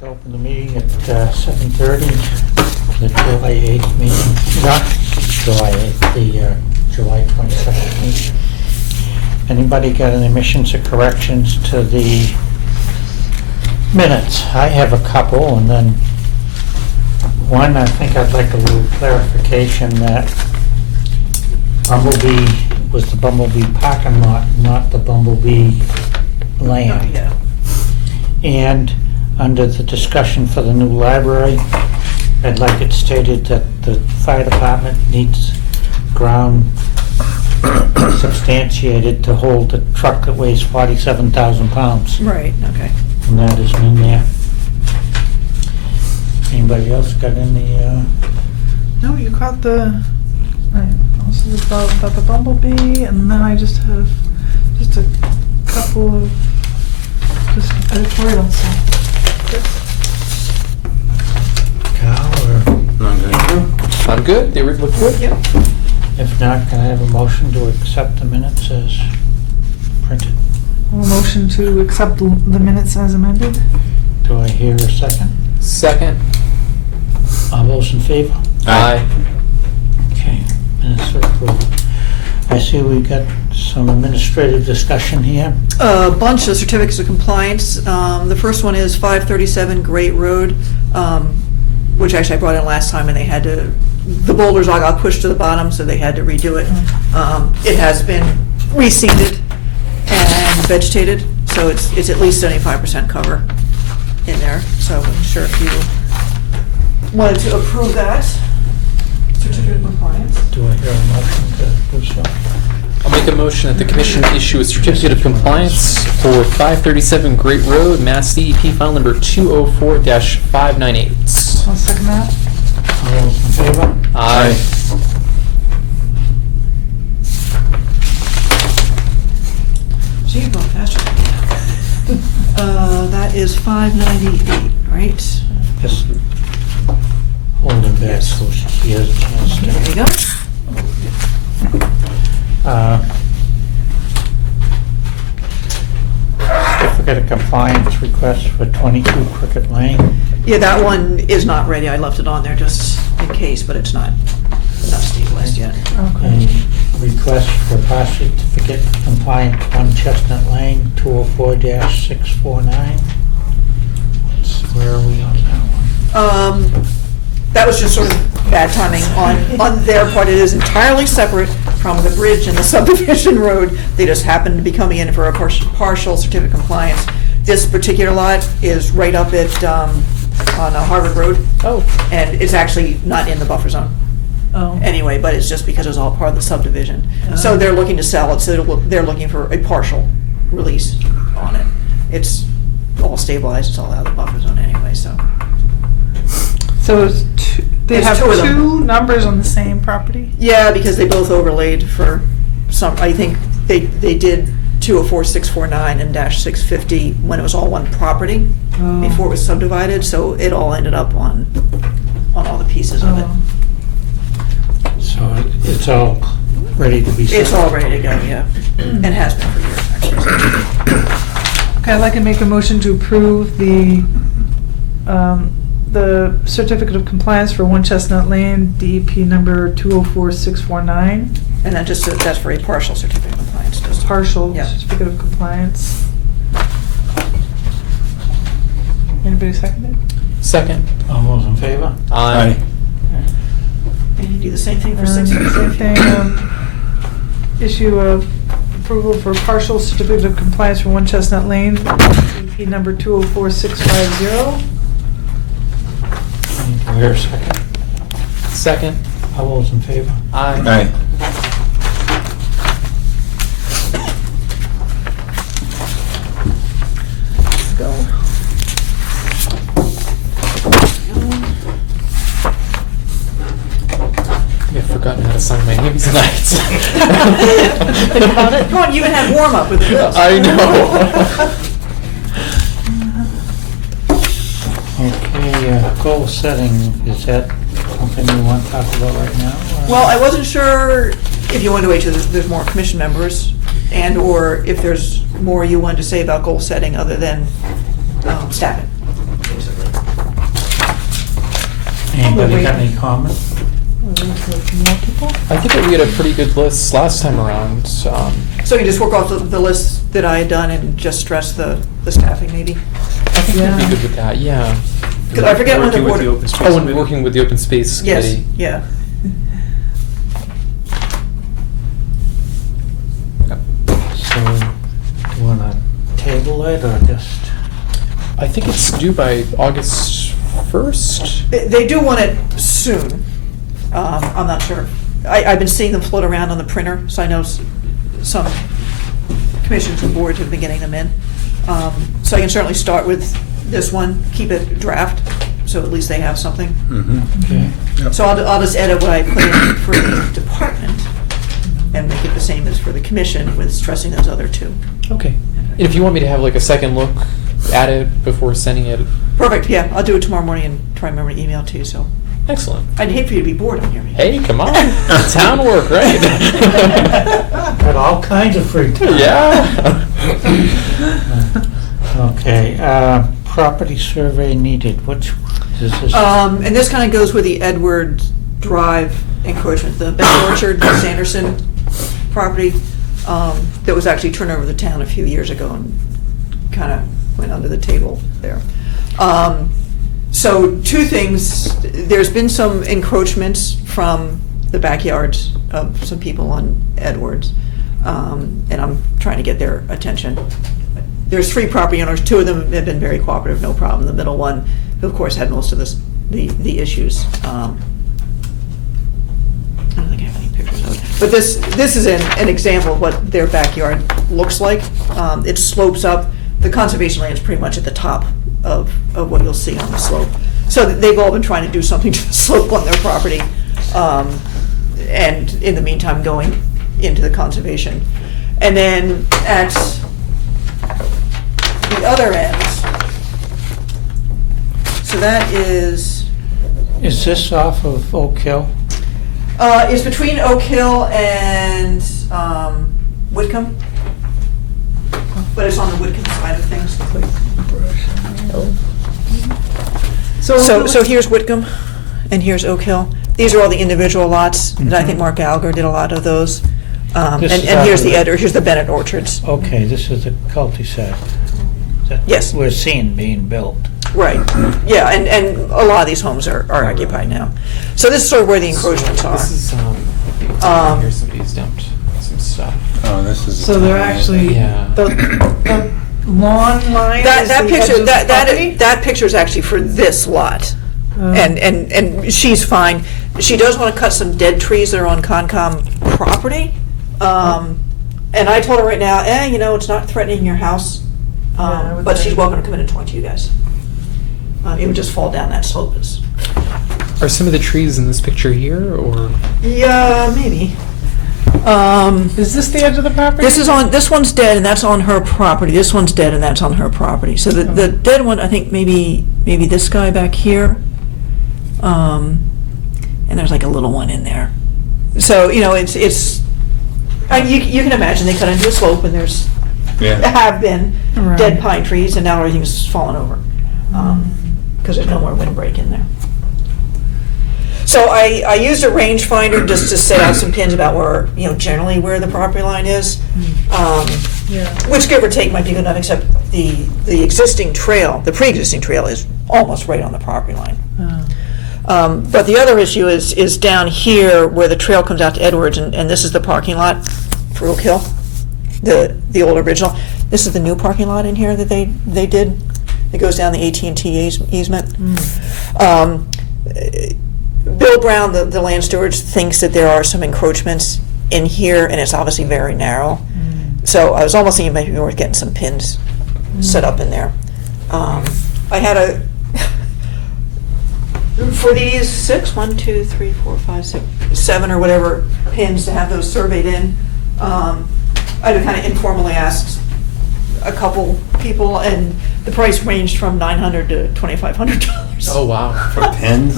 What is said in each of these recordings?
To open the meeting at 7:30, the July 8th meeting, not July 8th, the July 22nd meeting. Anybody got any omissions or corrections to the minutes? I have a couple, and then one, I think I'd like a little clarification that Bumblebee was the Bumblebee parking lot, not the Bumblebee land. Oh, yeah. And under the discussion for the new library, I'd like it stated that the fire department needs ground substantiated to hold the truck that weighs 47,000 pounds. Right, okay. And that isn't in there. Anybody else got any, No, you caught the, right, also about the Bumblebee, and then I just have just a couple of just editorial stuff. Kyle, or I'm good. They look good. Yep. if not, can I have a motion to accept the minutes as printed? A motion to accept the minutes as amended. Do I hear a second? Second. All those in favor? Aye. Okay, minutes are approved. I see we got some administrative discussion here. A bunch of certificates of compliance. The first one is 537 Great Road, which actually I brought in last time, and they had to, the boulders all got pushed to the bottom, so they had to redo it. It has been reseeded and vegetated, so it's at least 75% cover in there. So I'm sure if you wanted to approve that certificate of compliance. Do I hear a motion to do so? I'll make a motion that the commission issue a certificate of compliance for 537 Great Road, Mass DEP file number 204-598. I'll second that. All those in favor? Aye. Gee, you go faster. That is 598, right? Just hold it back so she has a chance There you to. go. Certificate of compliance request for 22 Cricket Lane. Yeah, that one is not ready. I left it on there just in case, but it's not stabilized yet. Okay. And request for partial certificate of compliance 1 Chestnut Lane, 204-649. Where are we on that one? That was just sort of bad timing on their part. It is entirely separate from the bridge and the subdivision road. They just happened to be coming in for a partial certificate of compliance. This particular lot is right up at, on Harvard Road, Oh. and it's actually not in the buffer zone Oh. anyway, but it's just because it's all part of the subdivision. So they're looking to sell it, so they're looking for a partial release on it. It's all stabilized, it's all out of the buffer zone anyway, so. So it's two, they There's have two of them. two numbers on the same property? Yeah, because they both overlaid for some, I think they did 204-649 and -650 when it was all one property Oh. before it was subdivided, so it all ended up on all the pieces of it. Oh. So it's all ready to be sent? It's all ready to go, yeah, and has been for years, actually. Okay, I'd like to make a motion to approve the certificate of compliance for 1 Chestnut Lane, DEP number 204-649. And then just, that's for a partial certificate of compliance, just. Partial Yeah. certificate of compliance. Anybody second it? Second. All those in favor? Aye. And you do the same thing for Same 650. thing, issue of approval for partial certificate of compliance for 1 Chestnut Lane, DEP number 204-650. Do I hear a second? Second. All those in favor? Aye. Go. I've forgotten how to sign my name tonight. Think about it. Come on, you even had warm-up with the girls. I know. Okay, goal setting, is that something you want to talk about right now? or- Well, I wasn't sure if you wanted to wait till there's more commission members, and/or if there's more you wanted to say about goal setting other than staffing, basically. Anybody got any comments? Multiple? I think that we had a pretty good list last time around. So you just work off the list that I had done and just stress the staffing maybe? I think we'd Yeah. be good with that, yeah. Because I forget when the Working with board. the open space Oh, and committee. working with the open space Yes, committee. yeah. So, do you want to table it or just? I think it's due by August 1st. They do want it soon. I'm not sure. I've been seeing them float around on the printer, so I know some commissions and boards have been getting them in. So I can certainly start with this one, keep it draft, so at least they have something. Okay. So I'll just edit what I put in for the department and make it the same as for the commission with stressing those other two. Okay. And if you want me to have like a second look at it before sending it, Perfect, yeah, I'll do it tomorrow morning and try and remember to email to you, so. excellent. I'd hate for you to be bored on here. Hey, come on. Town work, right? Got all kinds of free time. Yeah. Okay, property survey needed, which, is this? And this kind of goes with the Edward Drive encroachment, the Ben Orchard, Sanderson property, that was actually turned over to the town a few years ago and kind of went under the table there. So two things, there's been some encroachments from the backyards of some people on Edwards, and I'm trying to get their attention. There's 3 property owners, 2 of them have been very cooperative, no problem. The middle one, who of course had most of the issues. I don't think I have any pictures of it. But this is an example of what their backyard looks like. It slopes up. The conservation land is pretty much at the top of what you'll see on the slope. So they've all been trying to do something to the slope on their property. And in the meantime, going into the conservation. And then at the other end, so that is, Is this off of Oak Hill? it's between Oak Hill and Whitcomb, but it's on the Whitcomb side of things. So here's Whitcomb, and here's Oak Hill. These are all the individual lots, and I think Mark Gallagher did a lot of those. And This is here's out of here's the Bennett Orchards. Okay, this is the cul-de-sac that Yes. we're seeing being built. Right, yeah, and a lot of these homes are occupied now. So this is sort of where the encroachments are. This is, here somebody's dumped some stuff. Oh, this is. So they're actually, Yeah. the lawn line That is the edge picture, of the property? that picture is actually for this lot. Oh. And she's fine. She does want to cut some dead trees that are on Conscom property. And I told her right now, it's not threatening your house, Yeah, I would but she's think. welcome to come in and talk to you guys. It would just fall down that slope. Are some of the trees in this picture here, or? Yeah, maybe. Is this the edge of the property? This one's dead and that's on her property. This one's dead and that's on her property. So the dead one, I think maybe this guy back here. And there's like a little one in there. So, you can imagine they cut into a slope and there's, have been Right. dead pine trees and now everything's fallen over. Because there's no more windbreak in there. So I used a rangefinder just to set out some pins about where, generally where the property line is. Yeah. Which give or take might be good enough, except the existing trail, the pre-existing trail is almost right on the property line. Oh. But the other issue is down here where the trail comes out to Edwards, and this is the parking lot for Oak Hill, the old original. This is the new parking lot in here that they did. It goes down the AT&T easement. Bill Brown, the land steward, thinks that there are some encroachments in here, and it's obviously very narrow. So I was almost thinking it might be worth getting some pins set up in there. I had for these 6, 1, 2, 3, 4, 5, 6, 7 or whatever pins to have those surveyed in, I kind of informally asked a couple people, and the price ranged from $900 to $2,500. Oh, wow. For pens?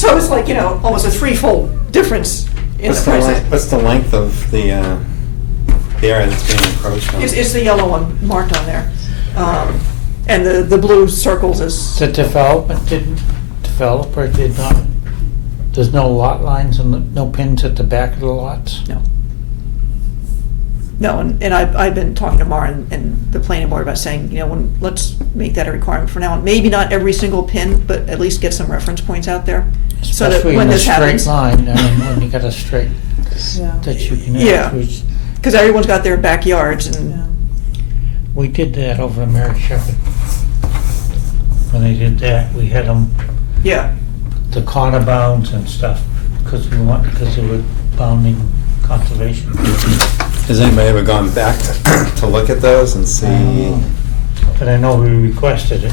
So it's like, almost a threefold difference in the prices. What's the length of the area that's being encroached on? It's the yellow one marked on there. And the blue circles is, The development didn't developer did not, there's no lot lines and no pins at the back of the lots? No. No, and I've been talking to Mara and the planning board about saying, let's make that a requirement for now. Maybe not every single pin, but at least get some reference points out there. So that Especially when in a this straight happens. line, I mean, when you got a straight, Yeah. that you can Yeah. actually. Because everyone's got their backyards and, Yeah. We did that over in Mary Shepherd. When they did that, we had them, yeah. the corner bounds and stuff, because they were bounding conservation. Has anybody ever gone back to look at those and see? But I know we requested it.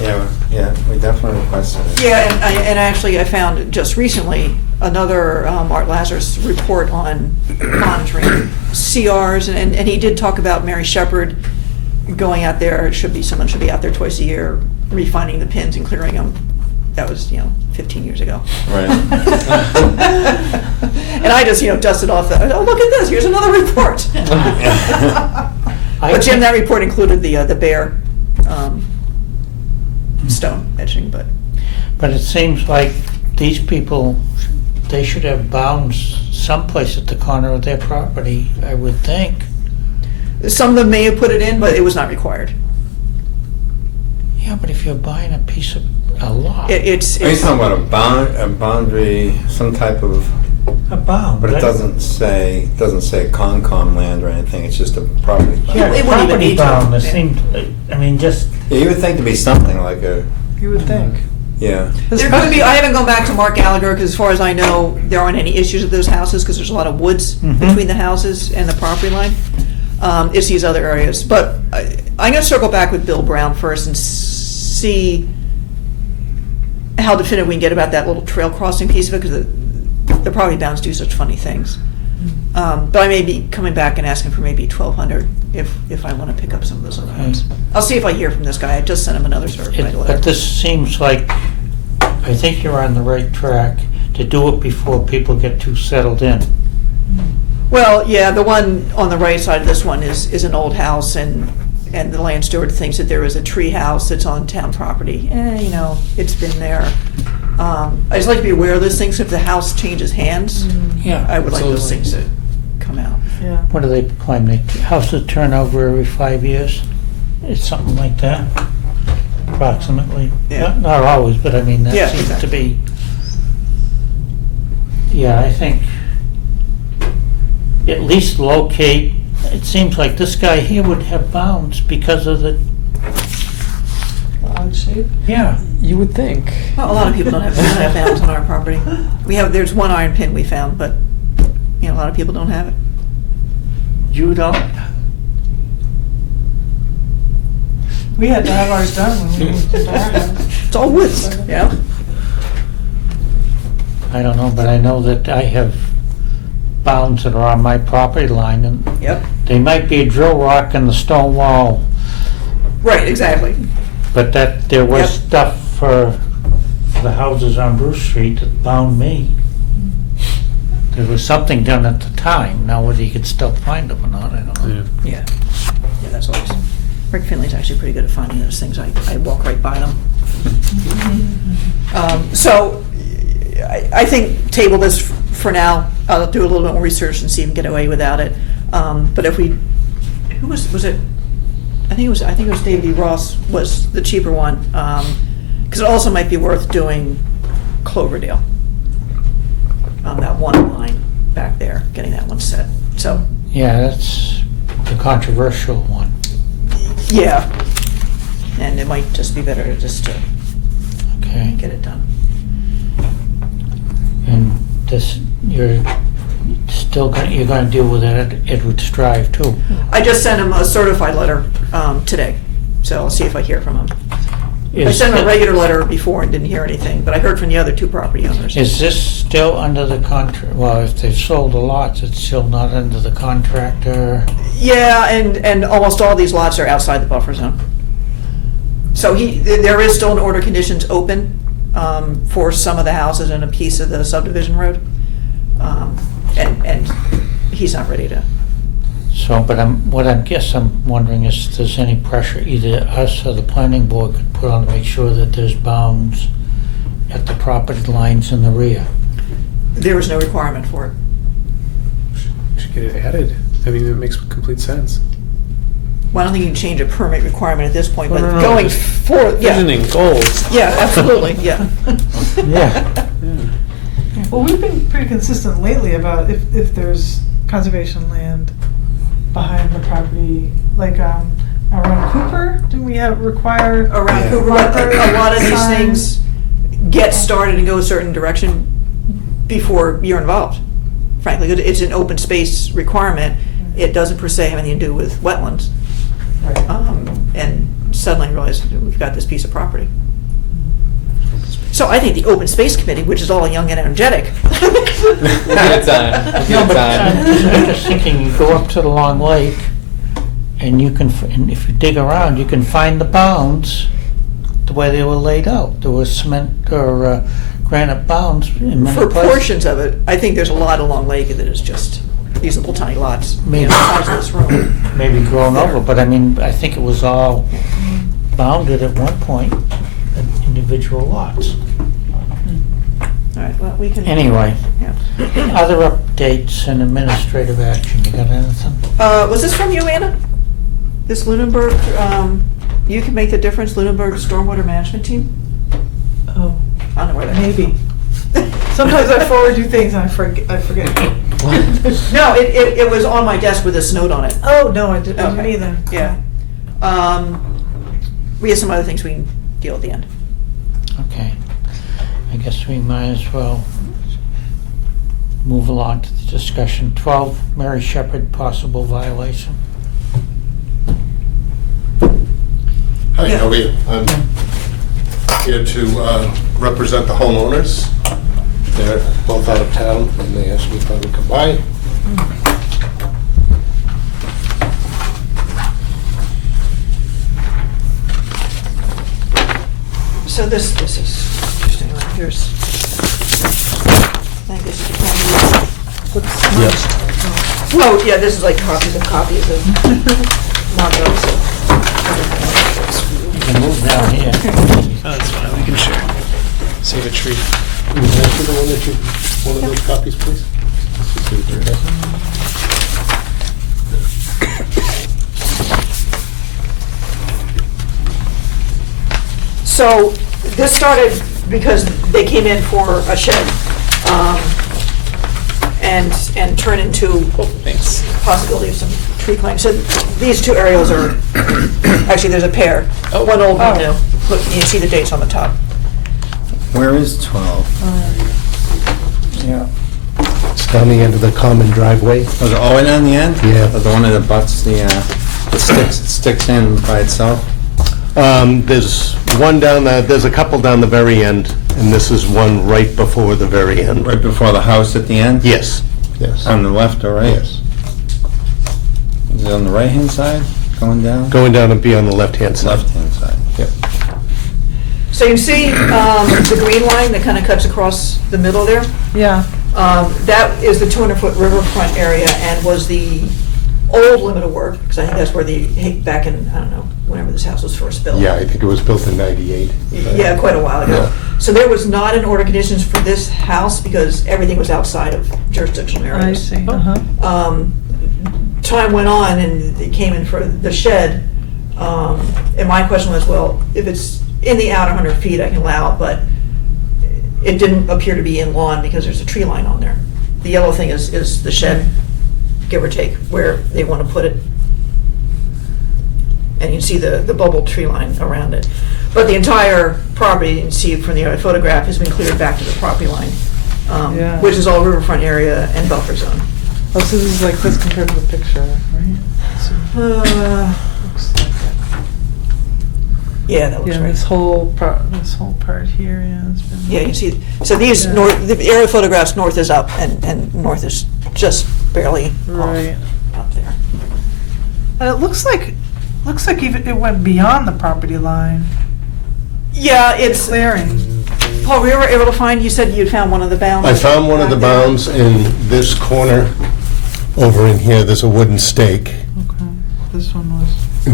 Yeah, we definitely requested it. Yeah, and actually I found just recently another Art Lazarus report on monitoring CRs, and he did talk about Mary Shepherd going out there. Someone should be out there twice a year refining the pins and clearing them. That was, 15 years ago. Right. And I just, dusted off the, oh, look at this, here's another report. But Jim, that report included the bear stone etching, but. But it seems like these people, they should have bounds someplace at the corner of their property, I would think. Some of them may have put it in, but it was not required. Yeah, but if you're buying a piece of, a lot. It's Are you talking about a boundary, some type of, A bound. but it right? doesn't say Conscom land or anything, it's just a property boundary. Yeah, It wouldn't even property need to, bound, it yeah. seemed, I mean, just, Yeah, you would think to be something like You would think. yeah. There could be, I haven't gone back to Mark Gallagher, because as far as I know, there aren't any issues with those houses, because there's a lot of woods Mhm. between the houses and the property line. It's these other areas, but I'm gonna circle back with Bill Brown first and see how definitive we can get about that little trail crossing piece of it, because the property bounds do such funny things. But I may be coming back and asking for maybe 1,200 if I want to pick up some of those other ones. I'll see if I hear from this guy. I just sent him another certified but letter. this seems like, I think you're on the right track to do it before people get too settled in. Well, yeah, the one on the right side of this one is an old house, and the land steward thinks that there is a tree house that's on town property. It's been there. I just like to be aware of those things. If the house changes hands, Yeah. I would like those Absolutely. things to come out. Yeah. What do they claim, the houses turn over every 5 years? It's something like that, approximately. Yeah. Not always, but I mean, that Yeah, seems to exactly. be. Yeah, I think at least locate, it seems like this guy here would have bounds because of the, Odd shape. yeah. You would think. Well, a lot of people don't have bounds on our property. There's one iron pin we found, but, a lot of people don't have it. You don't, We had to have ours done when we moved into our house. It's all woods, yeah? I don't know, but I know that I have bounds that are on my property line, and Yep. they might be a drill rock in the stone wall, Right, exactly. but that there was Yep. stuff for the houses on Bruce Street that bound me. There was something done at the time. Now whether you could still find them or not, I don't know. Yeah. Yeah, that's always, Rick Finley's actually pretty good at finding those things. I walk right by them. So, I think table this for now. I'll do a little bit more research and see if we can get away without it. But if we, who was it? I think it was David E. Ross was the cheaper one. Because it also might be worth doing Cloverdale. That one line back there, getting that one set. So, Yeah, that's the controversial one. yeah. And it might just be better to just Okay. get it done. And this, you're gonna deal with that at Edwards Drive too. I just sent him a certified letter today, so I'll see if I hear from him. I sent him a regular letter before and didn't hear anything, but I heard from the other two property owners. Is this still under the contract? Well, if they've sold the lots, it's still not under the contractor. Yeah, and almost all these lots are outside the buffer zone. So there is still an order conditions open for some of the houses and a piece of the subdivision road. And he's not ready to. So, but I'm wondering is if there's any pressure either us or the planning board could put on to make sure that there's bounds at the property lines in the rear. There was no requirement for it. Should get it added. I mean, it makes complete sense. Well, I don't think you can change a permit requirement at this point, but No, going just forward, yeah. Visioning goals. Yeah, absolutely, yeah. Yeah. Well, we've been pretty consistent lately about if there's conservation land behind the property, like around Cooper, didn't we have required? Around Yeah. Cooper, a lot of these Signs. things get started and go a certain direction before you're involved. Frankly, it's an open space requirement. It doesn't per se have anything to do with wetlands. Right. And suddenly realize we've got this piece of property. So I think the Open Space Committee, which is all young and energetic. We'll get it done. We'll No, get it but done. I'm just thinking, you go up to the Long Lake, and you can, and if you dig around, you can find the bounds the way they were laid out. There was cement or granite bounds in many For places. portions of it, I think there's a lot along Lake that is just these little tiny lots, Maybe. the size of this room. Maybe grown over, but I mean, I think it was all bounded at one point, individual lots. All right, well, we can. Anyway, Yeah. other updates and administrative action, you got anything? Was this from you, Anna? This Lunenburg, you can make the difference, Lunenburg Stormwater Management Team? Oh, I don't know where that. maybe. Sometimes I forward you things and I forget. No, it was on my desk with this note on it. Oh, no, I didn't Okay. either. Yeah. We have some other things we can deal at the end. Okay. I guess we might as well move along to the discussion. 12, Mary Shepherd, possible violation. Hi, Yeah. how are you? I'm here to represent the homeowners. They're both out of town, and they asked me if I would come by. So this is interesting. Here's, I think this is the plan. What's Oh, yeah, this is like copies of mock-ups. You can move down here. Oh, that's fine. We can share. Save a tree. Can you pass me the one of those copies, please? So this started because they came in for a shed, and turned into Thanks. possibility of some tree climb. So these two aerials are, actually, there's a pair, one old, one new. Look, you see the dates on the top. Where is 12? Yeah. It's down the end of the common driveway. Was it all the way down the end? Yeah. The one that butts the, it sticks in by itself? There's one down there, there's a couple down the very end, and this is one right before the very end. Right before the house at the end? Yes, yes. On the left or right? Yes. Is it on the right-hand side, going down? Going down and be on the left-hand side. Left-hand side. Yep. So you can see the green line that kind of cuts across the middle there. Yeah, That is the 200-foot riverfront area and was the old limit of work, because I think that's where back in, I don't know, whenever this house was first built. Yeah, I think it was built in '98. Yeah, quite a while ago. Yeah. So there was not an order of conditions for this house because everything was outside of jurisdictional I areas. see, uh-huh. Time went on and it came in for the shed. And my question was, well, if it's in the outer 100 feet, I can allow it, but it didn't appear to be in lawn because there's a tree line on there. The yellow thing is the shed, give or take, where they want to put it. And you can see the bubble tree line around it. But the entire property, you can see from the other photograph, has been cleared back to the property line, Yeah. which is all riverfront area and buffer zone. Oh, so this is like this compared to the picture, right? So, looks like that. Yeah, that looks Yeah, right. this whole part here, yeah, it's been. Yeah, you can see, so these Yeah. north, the aerial photographs, north is up and north is just barely Right. up there. And it looks like even it went beyond the property line, Yeah, it's, clearing. Paul, were you ever able to find, you said you'd found one of the bounds? I found one of the back there? bounds in this corner. Over in here, there's a wooden stake. Okay, this one was.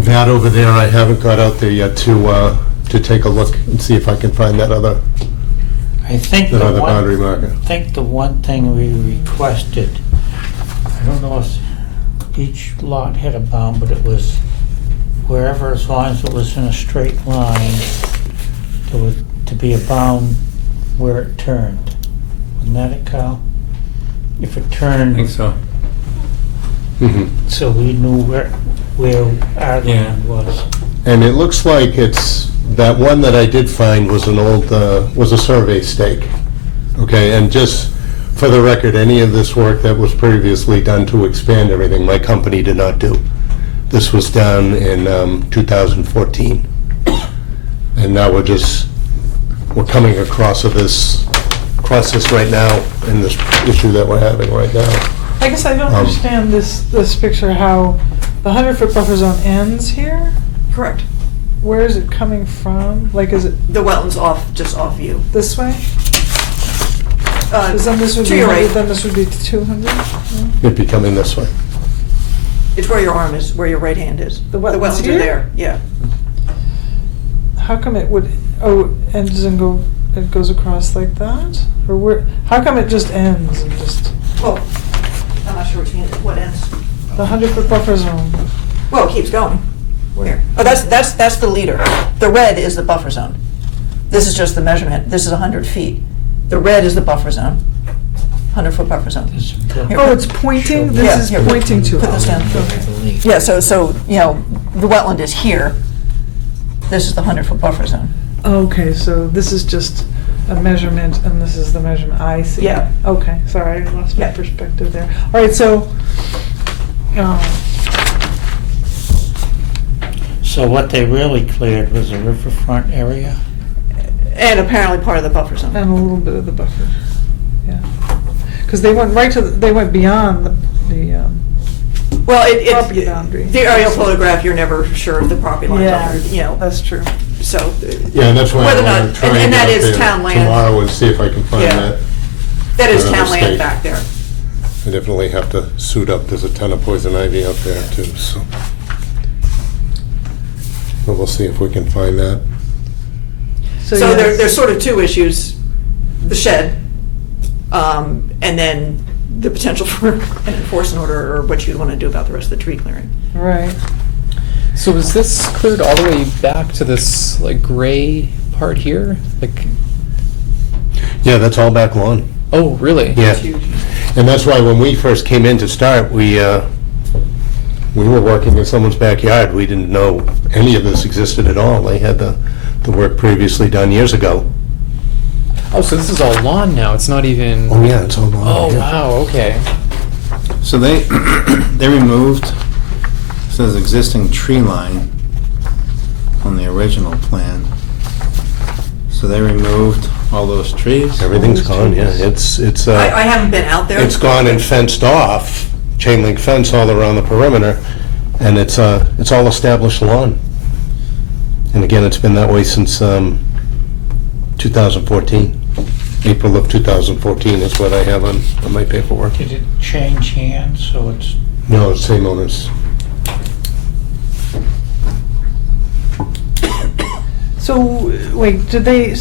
That over there, I haven't got out there yet to take a look and see if I can find that other I think Another the boundary one, marker. I think the one thing we requested, I don't know if each lot had a bound, but it was wherever, as long as it was in a straight line, there would to be a bound where it turned. Wasn't that it, Kyle? If it turned, so. so we knew where our Yeah. land was. And it looks like it's, that one that I did find was an old, was a survey stake. Okay, and just for the record, any of this work that was previously done to expand everything, my company did not do. This was done in 2014. And now we're coming across this right now in this issue that we're having right now. I guess I don't understand this picture, how the 100-foot buffer zone ends here? Correct. Where is it coming from? Like, is it The wetlands just off you. this way? 'Cause then this would To be your 100, right. then this would be 200? No? It'd be coming this way. It's where your arm is, where your right hand is. The wetlands are here? there, yeah. How come it would, ends and it goes across like that? Or where, how come it just ends and just, Well, I'm not sure what ends. the 100-foot buffer zone? Well, it keeps going. Here. Oh, that's the leader. The red is the buffer zone. This is just the measurement. This is 100 feet. The red is the buffer zone. 100-foot buffer zone. Here. Oh, it's pointing? Yeah, This is here, pointing to it. put this down. Yeah, so, you know, the wetland is here. This is the 100-foot buffer zone. Okay, so this is just a measurement, and this is the measurement. I see. Yeah. Okay, sorry, I lost my Yeah. perspective there. All right, so, So what they really cleared was the riverfront area? And apparently part of the buffer zone. and a little bit of the buffer, yeah. Because they went right to, they went beyond the Well, property boundary. the aerial photograph, you're never sure if the property line's Yeah, under, you know, that's true. so. Yeah, and that's why I Whether or want not- to try and and that get up is there town land. tomorrow and see if I can find Yeah. that. That is Another town land state. back there. I definitely have to suit up. There's a ton of poison ivy up there too, so. But we'll see if we can find that. So yes. there's sort of two issues, the shed, and then the potential for an enforcement order or what you'd want to do about the rest of the tree clearing. Right. So is this cleared all the way back to this like gray part here? Like, Yeah, that's all back lawn. oh, really? Yeah. It's huge. And that's why when we first came in to start, we were working in someone's backyard. We didn't know any of this existed at all. They had the work previously done years ago. Oh, so this is all lawn now. It's not even. Oh, yeah, it's all lawn. Oh, yeah. wow. Okay. So they removed, says existing tree line on the original plan. So they removed all those trees? Everything's gone, yeah. It's I haven't been out there. it's gone and fenced off, chain link fence all around the perimeter, and it's all established lawn. And again, it's been that way since 2014. April of 2014 is what I have on my paperwork. Did it change hands, so it's, No, same owners. So, wait, they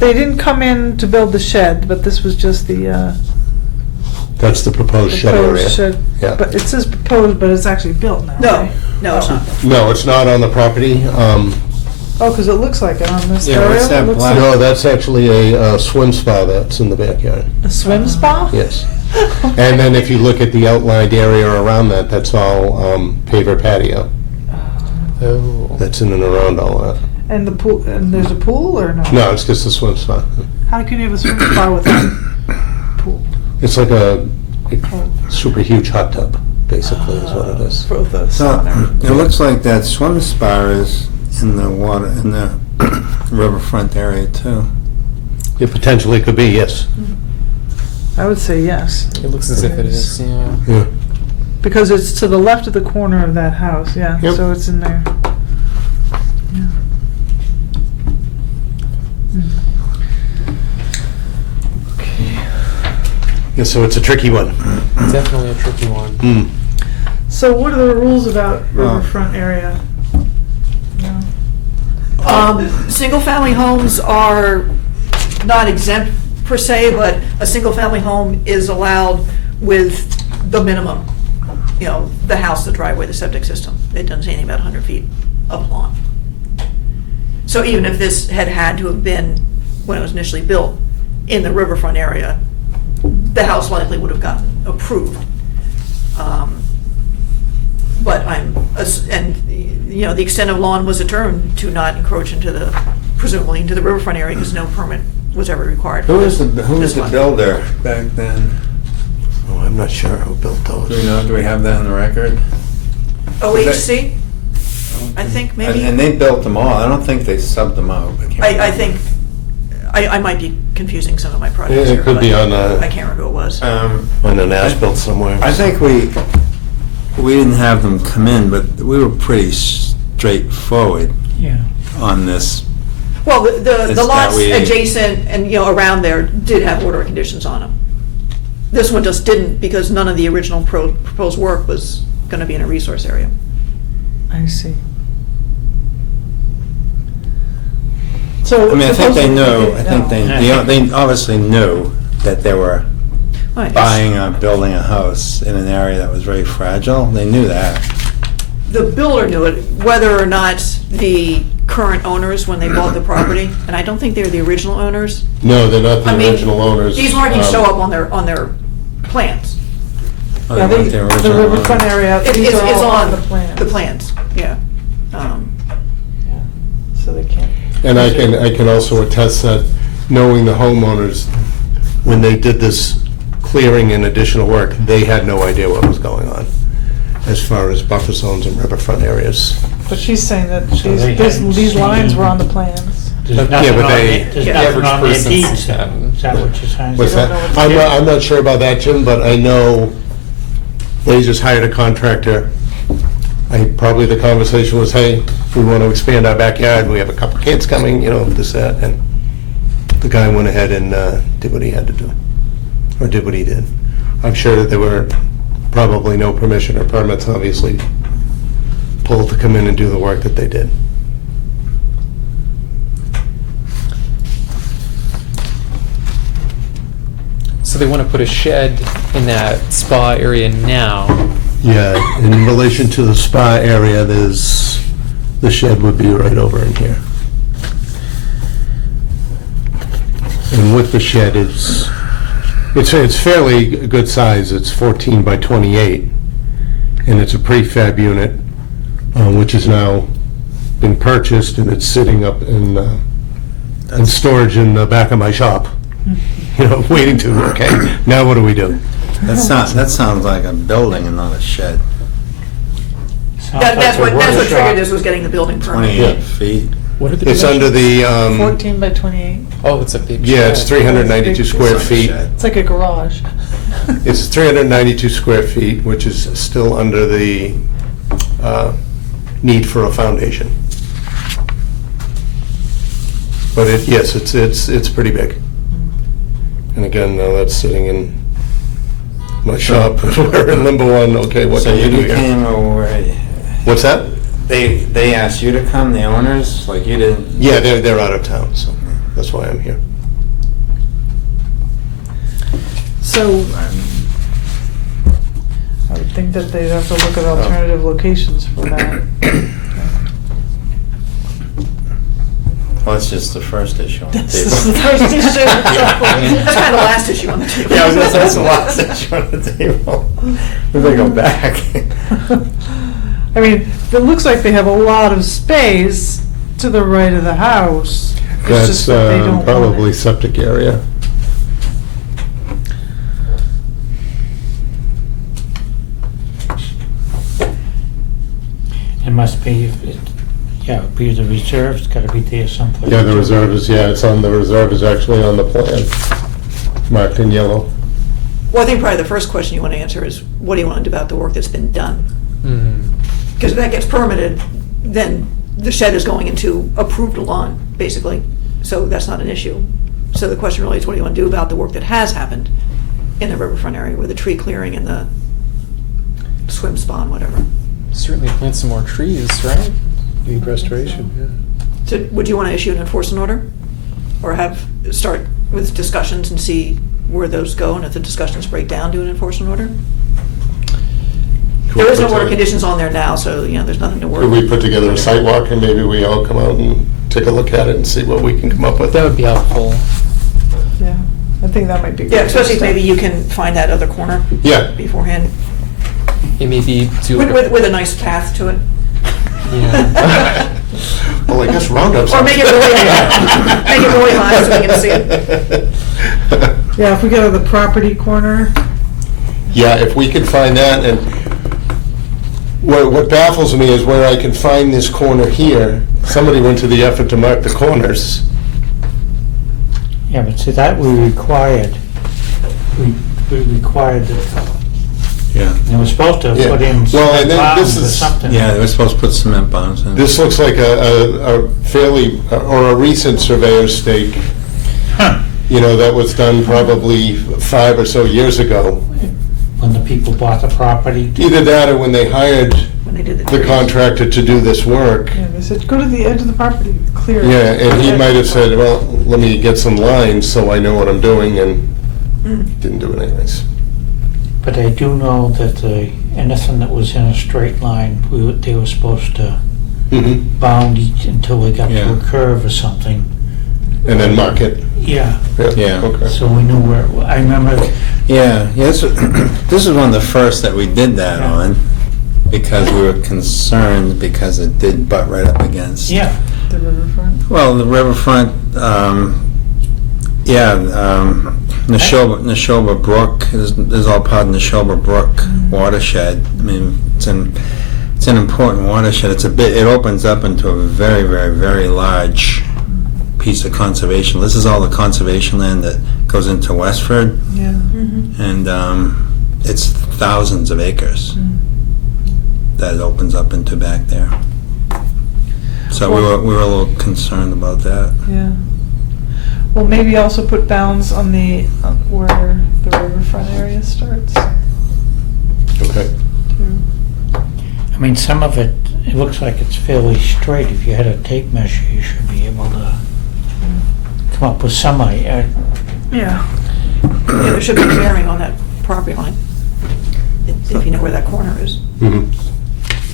didn't come in to build the shed, but this was just the That's the proposed shed area. proposed shed? Yeah. But it says proposed, but it's actually built now, No, right? no, it's not. No, it's not on the property. Oh, because it looks like it on this Yeah, area. what's that It looks black- like No, that's actually a swim spa that's in the backyard. a swim spa? Yes. And then if you look at the outlined area around that, that's all paver patio. Oh. That's in and around all that. And the pool, and there's a pool or no? No, it's just a swim spa. How can you have a swim spa without a pool? It's like a super huge hot tub, basically, is what it is. For the So sauna. it looks like that swim spa is in the water, in the riverfront area too. It potentially could be, yes. I would say yes. It looks as if it is. Yeah. Yeah. Because it's to the left of the corner of that house, yeah, Yep. so it's in there. Yeah. Okay. Yeah, so it's a tricky one. Definitely a tricky one. Mm. So what are the rules about riverfront area? No. Single-family homes are not exempt per se, but a single-family home is allowed with the minimum, you know, the house, the driveway, the septic system. It doesn't say anything about 100 feet of lawn. So even if this had to have been, when it was initially built, in the riverfront area, the house likely would have gotten approved. But you know, the extent of lawn was determined to not encroach into presumably into the riverfront area, because no permit was ever required. Who was the this one. builder back then? Oh, I'm not sure who built Do we those. know, do we have that on the record? OHC, I think, maybe? And they built them all, I don't think they subbed them out. I think, I might be confusing some of my projects Yeah, it here, could but be on I can't remember who it was. On an as-built somewhere. I think we didn't have them come in, but we were pretty straightforward Yeah. on this. Well, the It's that lots we- adjacent and, you know, around there did have order of conditions on them. This one just didn't, because none of the original proposed work was gonna be in a resource area. I see. So. I mean, I think they supposedly knew, I think they obviously knew that they were Right. buying or building a house in an area that was very fragile. They knew that. The builder knew it, whether or not the current owners, when they bought the property, and I don't think they're the original owners. No, they're not I the mean, original owners. These markings Um, show up on their plans. Oh, Yeah, they weren't the original riverfront owners. area, It these is are all on on the plans. the plans, yeah. Yeah, so they can't. And I can also attest that, knowing the homeowners, when they did this clearing and additional work, they had no idea what was going on as far as buffer zones and riverfront areas. But she's saying that So they hadn't these lines were seen- on the plans. There's Yeah, nothing but on they- it, there's Yeah. nothing Average on their person's- deeds then. Is that what you're saying? What's don't that? know what- I'm not sure about that, Jim, but I know they just hired a contractor. Probably the conversation was, hey, we want to expand our backyard, we have a couple kids coming, you know, this, that, and the guy went ahead and did what he had to do, or did what he did. I'm sure that there were probably no permission or permits, obviously, pulled to come in and do the work that they did. So they want to put a shed in that spa area now. Yeah, in relation to the spa area, the shed would be right over in here. And with the shed, it's fairly good size, it's 14 by 28, and it's a prefab unit, which has now been purchased, and it's sitting up in storage in the back of my shop, you know, waiting to, okay, now what do we do? That sounds like a building and not a shed. Sounds That's like what a workshop. triggered this, was getting the building permit. 28 feet. What are the It's under dimensions? the, 14 by 28. Oh, it's a big shed. yeah, it's 392 square It's not a feet. shed. It's like a garage. It's 392 square feet, which is still under the need for a foundation. But yes, it's pretty big. And again, now that's sitting in my shop, we're in limbo on, okay, what So can we do you here? came over, What's that? they asked you to come, the owners, like you didn't? Yeah, they're out of town, so that's why I'm here. So I would think that they'd have to look at alternative locations for that. Well, it's just the first issue on the This is the table. first issue. That's kind of the last issue on the table. Yeah, I was gonna say, that's the last issue on the table. We better go back. I mean, it looks like they have a lot of space to the right of the house. It's That's just that they don't want probably it. septic area. It must be, yeah, it'd be the reserve, it's gotta be there someplace. Yeah, the reserve is, the reserve is actually on the plan, marked in yellow. Well, I think probably the first question you want to answer is, what do you want to do about the work that's been done? Hmm. Because if that gets permitted, then the shed is going into approved lawn, basically, so that's not an issue. So the question really is, what do you want to do about the work that has happened in the riverfront area with the tree clearing and the swim spa and whatever? Certainly plant some more trees, right? Need restoration, yeah. So would you want to issue an enforcement order? or start with discussions and see where those go, and if the discussions break down, do an enforcement order? There is no order conditions on there now, so, there's nothing to worry Could about. we put together a site walk and maybe we all come out and take a look at it and see what we can come up with? That would be helpful. Yeah, I think that might be. Yeah, especially if maybe you can find that other corner Yeah. beforehand, It may be do with a nice path to it. Yeah. Well, I guess Roundup's. Or make it really high so we can see it. Yeah, if we go to the property corner, Yeah, if we could find that, and what baffles me is where I can find this corner here, somebody went to the effort to mark the corners. Yeah, but see, that we required, we required the, Yeah. and it was supposed to Yeah. put in Well, and then bounds this or is- something. Yeah, they were supposed to put cement bounds in. This looks like a fairly, or a recent surveyor's stake, Huh. that was done probably 5 or so years ago. When the people bought the property. Either that or when they hired When they did the contractor to do this work. yeah, they said, go to the edge of the property, clear. it." Yeah, and he might have said, well, let me get some lines so I know what I'm doing, and didn't do it anyways. But I do know that anything that was in a straight line, they were supposed to Mm-hmm. bound each until they got to Yeah. a curve or something. And then mark it. Yeah, Yeah. Okay. so we knew where, I remember, Yeah, yes, this is one of the first that we did that Yeah. on, because we were concerned, because it did butt right up against. yeah, The riverfront. Well, the riverfront, Neshoba Brook is all part of Neshoba Brook watershed. I mean, it's an important watershed. It opens up into a very, very, very large piece of conservation. This is all the conservation land that goes into Westford, Yeah. and it's thousands of acres that it opens up into back there. So we were a little concerned about that. Yeah. Well, maybe also put bounds on where the riverfront area starts. Okay. too. I mean, some of it, it looks like it's fairly straight. If you had a tape measure, you should be able to come up with some idea. Yeah. Yeah, there should be a bearing on that property line, if you know where that corner is. Mhm.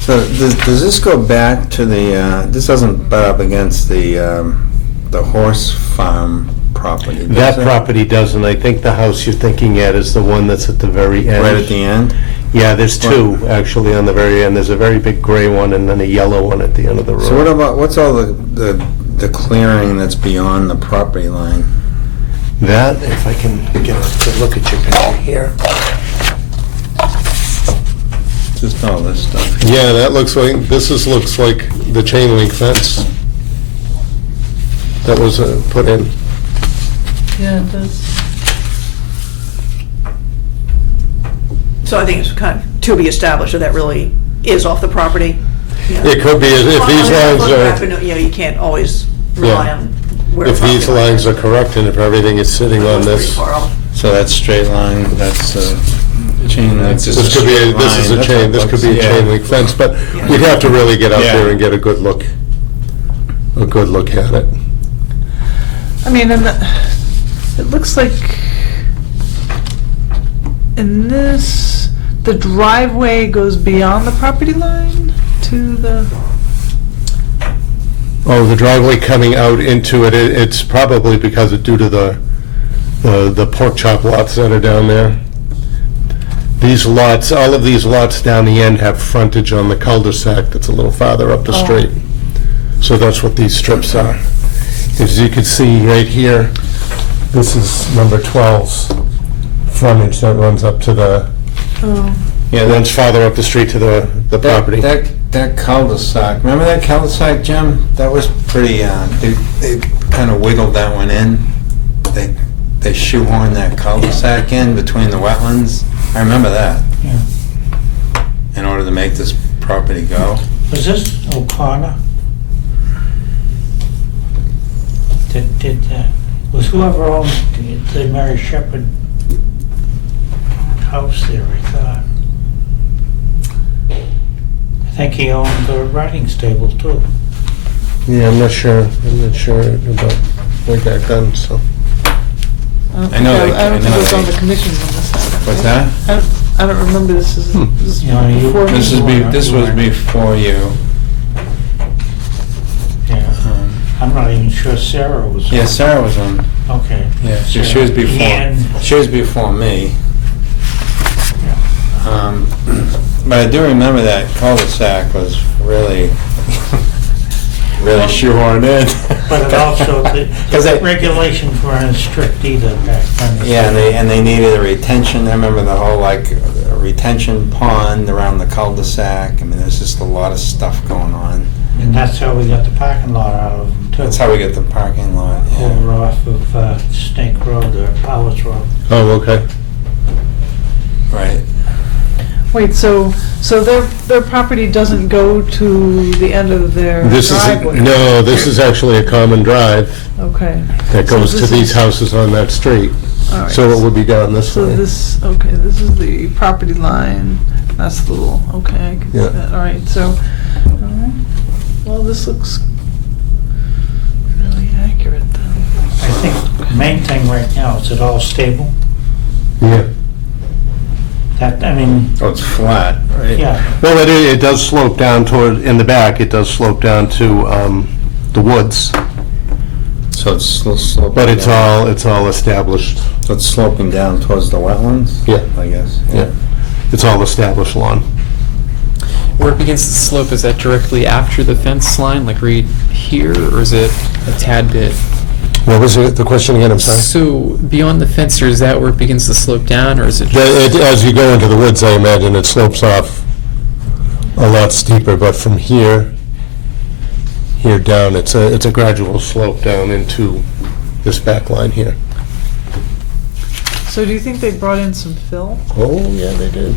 So does this go back to this doesn't butt up against the horse farm property, does That it? property doesn't. I think the house you're thinking at is the one that's at the very end. Right at the end? Yeah, there's two, actually, on the very end. There's a very big gray one and then a yellow one at the end of the road. So what's all the clearing that's beyond the property line? That, if I can get a good look at your picture here. Just all this stuff. Yeah, that looks like the chain link fence that was put in. Yeah, it does. So I think it's kind of to be established that that really is off the property. It could be, if these lines are, You can't always rely Yeah. on where. if these lines are correct and if everything is sitting on this. So that's straight line, that's chain link. This could be, this is a chain, this could be a chain link fence, but we'd have to really get out there and get a good look at it. I mean, and it looks like in this, the driveway goes beyond the property line to the, Oh, the driveway coming out into it, it's probably because of due to the pork chop lots that are down there. These lots, all of these lots down the end have frontage on the cul-de-sac that's a little farther up the Oh. street. So that's what these strips are. As you can see right here, this is number 12's frontage that runs up to the, oh, runs farther up the street to the property. That cul-de-sac, remember that cul-de-sac, Jim? That was pretty, they kind of wiggled that one in. They shoehorned that cul-de-sac in between the wetlands. I remember that. Yeah. In order to make this property go. Was this O'Connor? Did that, was whoever owned the Mary Shepherd house there, I thought. I think he owned the riding stable too. Yeah, I'm not sure about. way back then, so. I know they- I don't think I know I was on they- the commission when this happened. What's that? I don't remember this as, this is Yeah, you- before. This me. this was before you. Yeah, I'm not even sure Sarah was. Yeah, Sarah was on. Okay. Yeah, she was before. And- She was before me. Yeah. But I do remember that cul-de-sac was really, really shoehorned in. But it also, Because the regulations weren't as strict either back then. Yeah, and they needed a retention. I remember the whole like a retention pond around the cul-de-sac. I mean, there's just a lot of stuff going on. And that's how we got the parking lot out of them too. That's how we get the parking lot. Over Yeah. off of Snake Road or Powers Road. Oh, okay. Right. Wait, so their property doesn't go to the end of their This is, driveway? no, this is actually a common drive Okay. that So goes to this these is- houses on that street. All right. So it would be down this So way. this, okay, this is the property line, that's the little, okay, I can see Yeah. that, all right, so, all right. Well, this looks really accurate then. I think the main thing right now is it all stable. Yeah. That, I mean, Oh, it's flat, right? yeah, Well, it does slope down toward, in the back, it does slope down to the woods, So it's sloping. but it's down. all established. So it's sloping down towards the wetlands. Yeah. I guess. Yeah. It's all established lawn. Where it begins to slope, is that directly after the fence line, like right here, or is it a tad bit? What was the question again, I'm sorry? So beyond the fence, or is that where it begins to slope down, or is it? As you go into the woods, I imagine it slopes off a lot steeper, but from here down, it's a gradual slope down into this back line here. So do you think they brought in some fill? Oh, yeah, they did.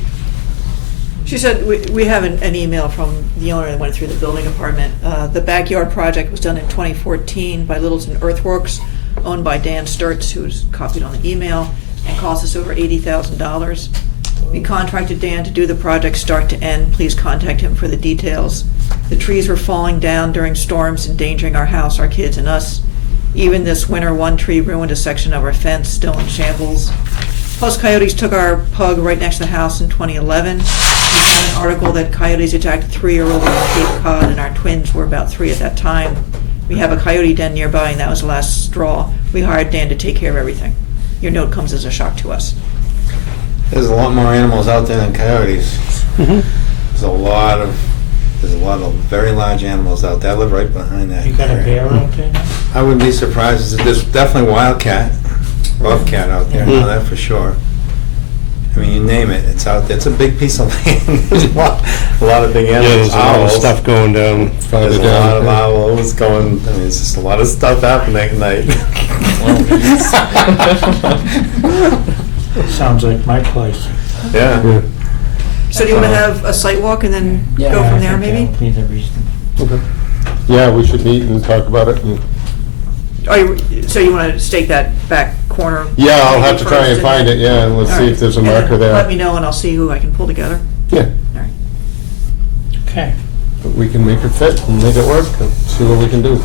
She said, we have an email from the owner that went through the building department. The backyard project was done in 2014 by Littleton Earthworks, owned by Dan Sturts, who was copied on the email, and cost us over $80,000. We contracted Dan to do the project start to end. Please contact him for the details. The trees were falling down during storms, endangering our house, our kids, and us. Even this winter, one tree ruined a section of our fence, still in shambles. Plus, coyotes took our pug right next to the house in 2011. We found an article that coyotes attacked 3-year-old in Cape Cod, and our twins were about 3 at that time. We have a coyote den nearby, and that was the last straw. We hired Dan to take care of everything. Your note comes as a shock to us. There's a lot more animals out there than coyotes. There's a lot of very large animals out there. I live right behind that. you got a area. bear out there now? I wouldn't be surprised. There's definitely wildcat, bobcat out there. No, that for sure. I mean, you name it, it's out there. It's a big piece of land. There's a lot of big Yeah, animals. there's a lot of Owls. stuff going down farther There's a down. lot of owls going. I mean, it's just a lot of stuff happening at night. Sounds like my place. Yeah. Yeah. So do you want to have a site walk and then go I from there, think maybe? that'll be the reason. Okay. Yeah, we should meet and talk about it. And So you want to stake that back corner? yeah, I'll have maybe to try first and find it, yeah, and let's All see right. if there's a And then marker there. Let me know and I'll see who I can pull together. Yeah, All right. Okay. but we can make it fit and make it work and see what we can do.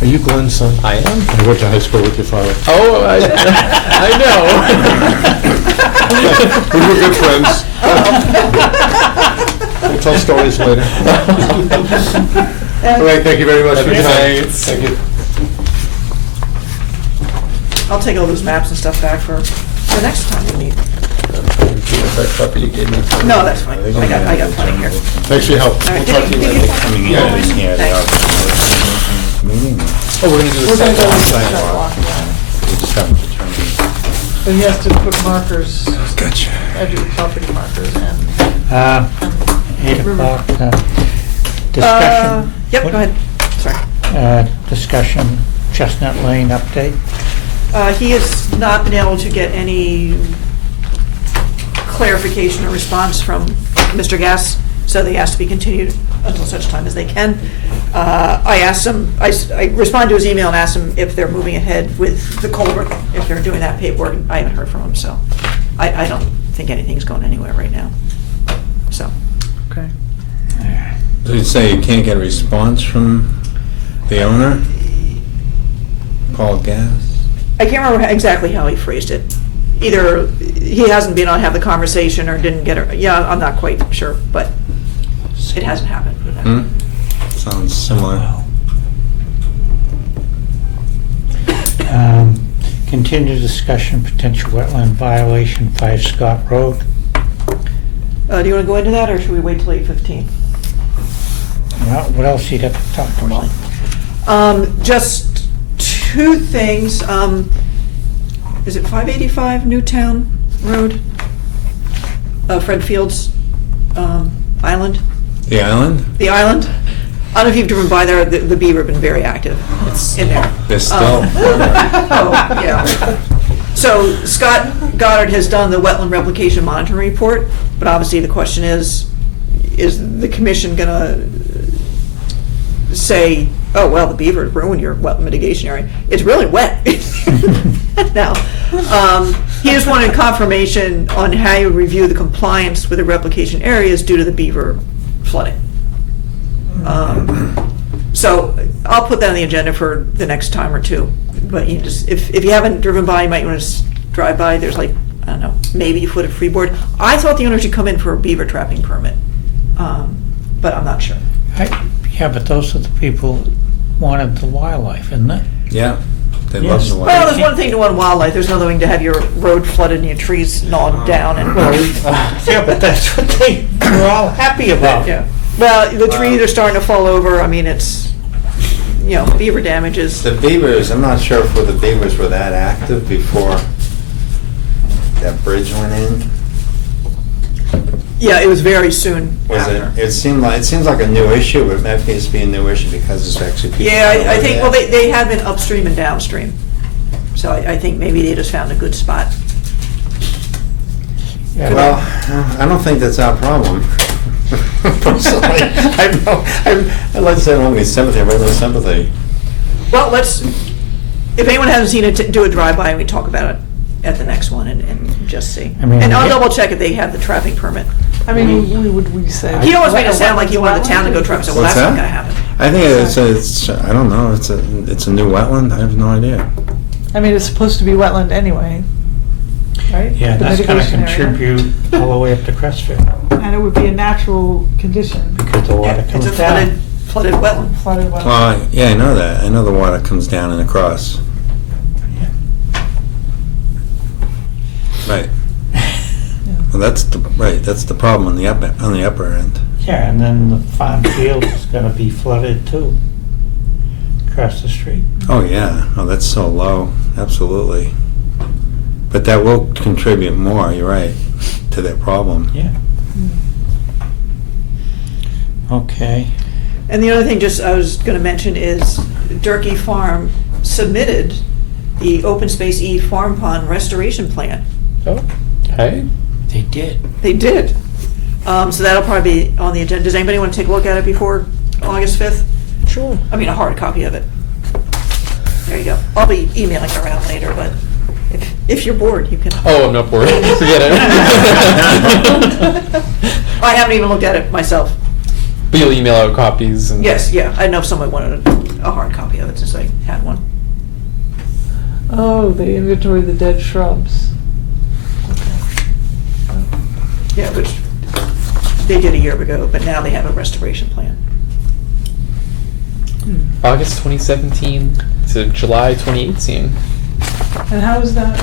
Are you Glenn's son? I am. I went to high school with your father. Oh, I know. We were good friends. We'll tell stories later. All right, thank you very much for your time. Thanks. Thank you. I'll take all those maps and stuff back for the next time we meet. That copy you gave me. No, that's fine. I got plenty here. Thanks for your help. All right, We'll talk to you did later. you- Coming in Yeah. here, they are meeting. Oh, we're gonna do We're the gonna go with the sidewalk. sidewalk, yeah. We just haven't determined. But he has to put markers, Gotcha. edge of property markers and. 8 o'clock, discussion. Yep, go ahead. Sorry. Discussion, Chestnut Lane update. He has not been able to get any clarification or response from Mr. Gass, so they asked to be continued until such time as they can. I asked him, I responded to his email and asked him if they're moving ahead with the culvert, if they're doing that paperwork. I haven't heard from him, so I don't think anything's going anywhere right now. So, Okay. So you say you can't get a response from the owner? Paul Gass? I can't remember exactly how he phrased it. Either he hasn't been on to have the conversation or didn't get it. Yeah, I'm not quite sure, but it hasn't happened. Sounds similar. Continue discussion, potential wetland violation, 5 Scott Road. Do you want to go into that, or should we wait till 8:15? Well, what else you got to talk about? Just two things. Is it 585 Newtown Road? Fred Field's island? The island? The island? I don't know if you've driven by there, the beaver have been very active in there. They're still. Oh, yeah. So Scott Goddard has done the wetland replication monitoring report, but obviously the question is the commission gonna say, oh, well, the beaver ruined your wetland mitigation area? It's really wet now. He just wanted confirmation on how you review the compliance with the replication areas due to the beaver flooding. So I'll put that on the agenda for the next time or two. But you just, if you haven't driven by, you might want to drive by. There's like, I don't know, maybe a foot of freeboard. I thought the owner should come in for a beaver trapping permit, but I'm not sure. Yeah, but those are the people who wanted the wildlife, isn't it? Yeah, they Yes. love the Well, wetland. there's one thing to want wildlife. There's another thing to have your road flooded and your trees gnawed down. And Yeah, but that's what they were all happy about. yeah. Well, the trees are starting to fall over. I mean, it's, beaver damages. The beavers, I'm not sure if the beavers were that active before that bridge went in. Yeah, it was very soon Was after. it seems like a new issue, but it needs to be a new issue because it's actually people. Yeah, that I live think, there. well, they have been upstream and downstream. So I think maybe they just found a good spot. Yeah, Well, I don't think that's our problem. Personally, I'd like to say I don't have any sympathy, I have no sympathy. Well, if anyone hasn't seen it, do a drive-by and we talk about it at the next one and just see. I mean, And I'll yeah. double check if they have the trapping permit. I mean, we say. He almost made it sound like he wanted the town to go trap, so well, What's that's not that? gonna happen. I think it's I don't know, it's a new wetland, I have no idea. I mean, it's supposed to be wetland anyway, right? Yeah, The that's gonna mitigation area. contribute all the way up to Crestfield, And it would be a natural condition, because the water It's a comes down. flooded wetland. flooded wetland. Well, yeah, I know that, I know the water comes down and across. Right. Well, that's the problem on the upper end. Yeah, and then the farm field is gonna be flooded too, across the street. Oh, yeah, oh, that's so low, absolutely. But that will contribute more, you're right, to that problem. Yeah. Okay. And the other thing I was gonna mention is Durkee Farm submitted the Open Space E Farm Pond Restoration Plan. Oh, hey. They did. They did. So that'll probably be on the agenda. Does anybody want to take a look at it before August 5th? Sure. I mean, a hard copy of it. There you go. I'll be emailing it around later, but if you're bored, you can. Oh, I'm not bored. Forget it. I haven't even looked at it myself. But you'll email out copies and. Yes, yeah. I didn't know if someone wanted a hard copy of it since I had one. Oh, they inventory the dead shrubs. Yeah, which they did a year ago, but now they have a restoration plan. August 2017 to July 2018. And how is that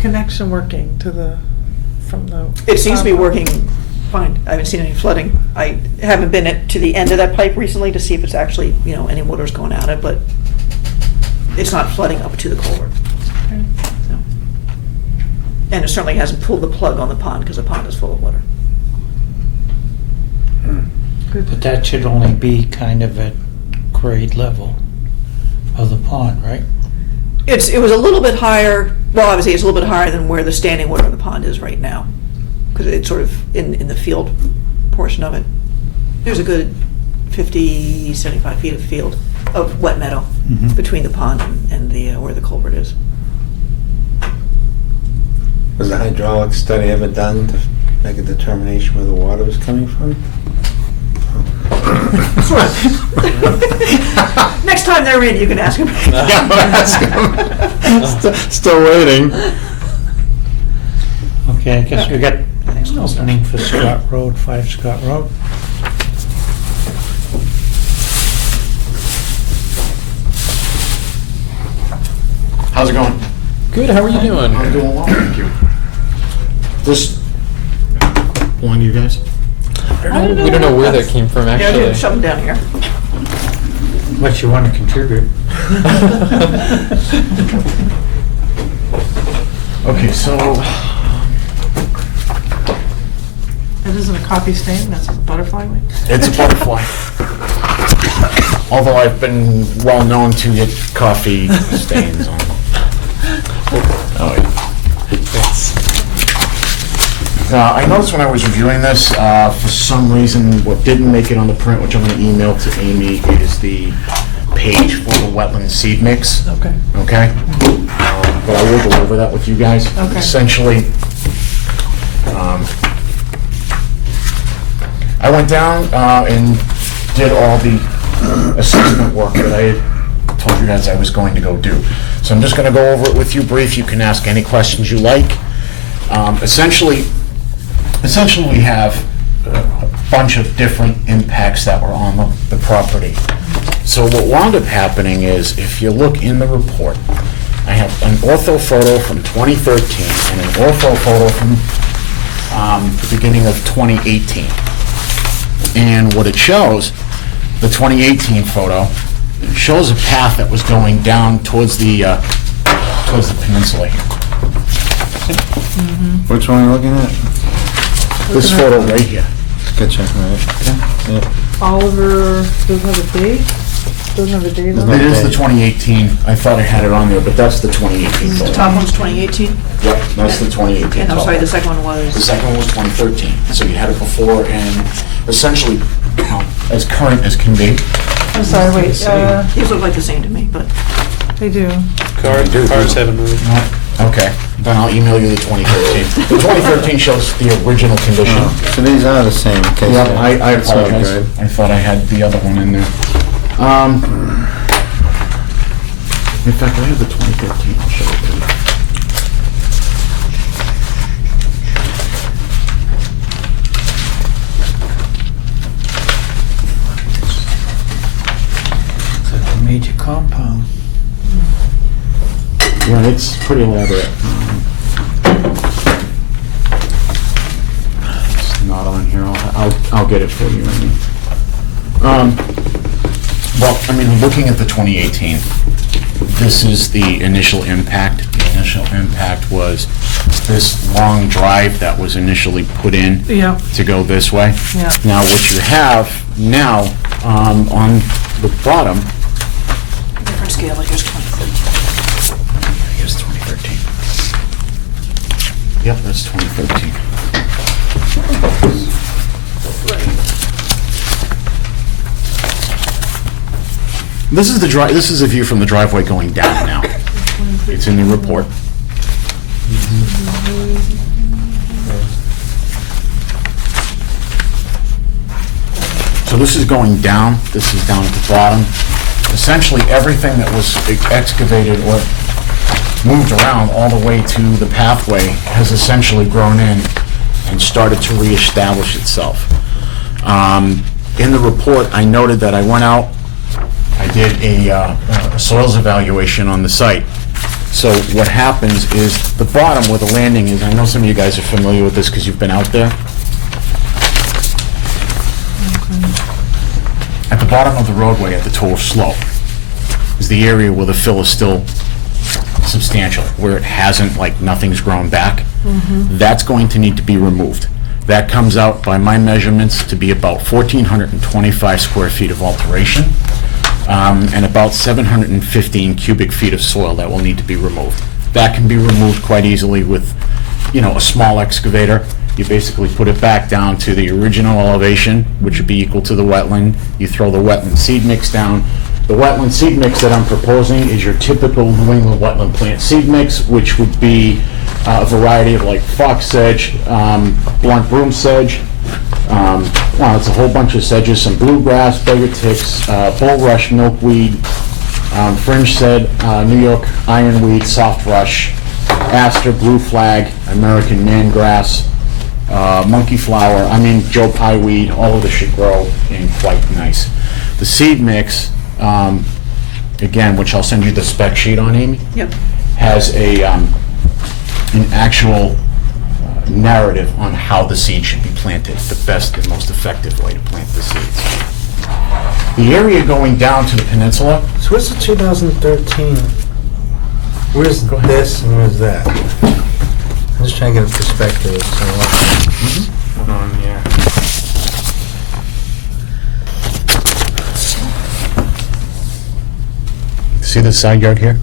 connection working from the? It seems to be working fine. I haven't seen any flooding. I haven't been to the end of that pipe recently to see if it's actually, any water's going out of it, but it's not flooding up to the culvert. Okay. So. And it certainly hasn't pulled the plug on the pond because the pond is full of water. Good. But that should only be kind of at grade level of the pond, right? It was a little bit higher, well, obviously it's a little bit higher than where the standing water of the pond is right now, because it's sort of in the field portion of it. There's a good 50, 75 feet of field of wet meadow Mhm. between the pond and the where the culvert is. Was a hydraulic study ever done to make a determination where the water was coming from? Next time they're in, you can ask them. Yeah, but ask him. Still waiting. Okay, I guess we got opening for Scott Road, 5 Scott Road. How's it going? Good, how are you doing? I'm doing well, thank you. This belong to you guys? We don't know where that came from, Yeah, actually. dude, shove them down here. What you want to contribute? Okay, so That isn't a coffee stain, that's a butterfly wing. it's a butterfly. Although I've been well known to get coffee stains on. Oh, yeah. I noticed when I was reviewing this, for some reason, what didn't make it on the print, which I'm going to email to Amy, is the page for the wetland seed mix. Okay. Okay? But I will go over that with you guys. Okay. Essentially, I went down and did all the assessment work that I had told you guys I was going to go do. So I'm just going to go over it with you brief. You can ask any questions you like. Essentially we have a bunch of different impacts that were on the property. So what wound up happening is, if you look in the report, I have an ortho photo from 2013 and an ortho photo from the beginning of 2018. And what it shows, the 2018 photo, shows a path that was going down towards the peninsula here. Which one are you looking at? This photo right here. Good check, right? Yeah. Oliver, doesn't have a date? Doesn't have a date on It it? is the 2018. I thought I had it on there, but that's the 2018 The photo. top one's 2018, Yep, that's the 2018 and I'm sorry, the photo. second one The was, second one was 2013. So you had it before and essentially as current as can be. I'm sorry, wait, these look like the same to me, but they do. Cars haven't moved. Okay, then I'll email you the 2013. The 2013 shows the original condition. So these are the same, in case. Yeah, I That's all apologize. good. I thought I had the other one in there. In fact, I have the 2013. I'll show it to you. It's like a major compound. Yeah, it's pretty elaborate. It's not on here. I'll get it for you. Well, I mean, looking at the 2018, this is the initial impact. The initial impact was this long drive that was initially put in Yeah, to go this way. yeah. Now, what you have now on the bottom, different scale, like here's 2013. here's 2013. Yep, that's 2013. This is the This is a view from the driveway going down now. It's in the report. So this is going down. This is down at the bottom. Essentially, everything that was excavated or moved around all the way to the pathway has essentially grown in and started to reestablish itself. In the report, I noted that I went out, I did a soils evaluation on the site. So what happens is the bottom where the landing is, I know some of you guys are familiar with this because you've been out there. At the bottom of the roadway at the toe slope is the area where the fill is still substantial, where it hasn't, like, nothing's grown back. That's going to need to be removed. That comes out by my measurements to be about 1,425 square feet of alteration, and about 715 cubic feet of soil that will need to be removed. That can be removed quite easily with, a small excavator. You basically put it back down to the original elevation, which would be equal to the wetland. You throw the wetland seed mix down. The wetland seed mix that I'm proposing is your typical New England wetland plant seed mix, which would be a variety of like fox sedge, blunt broom sedge, Well, it's a whole bunch of sedges, some bluegrass, beggar ticks, bulrush, milkweed, fringe sedge, New York ironweed, soft rush, aster, blue flag, American mangrass, monkey flower, Joe Pye weed, all of this should grow in quite nice. The seed mix, again, which I'll send you the spec sheet on, Amy, Yep. has an actual narrative on how the seed should be planted, the best and most effective way to plant the seeds. The area going down to the peninsula, So where's the 2013? Where's this and where's that? I'm just trying to get a perspective of what's going on here. see the side yard here?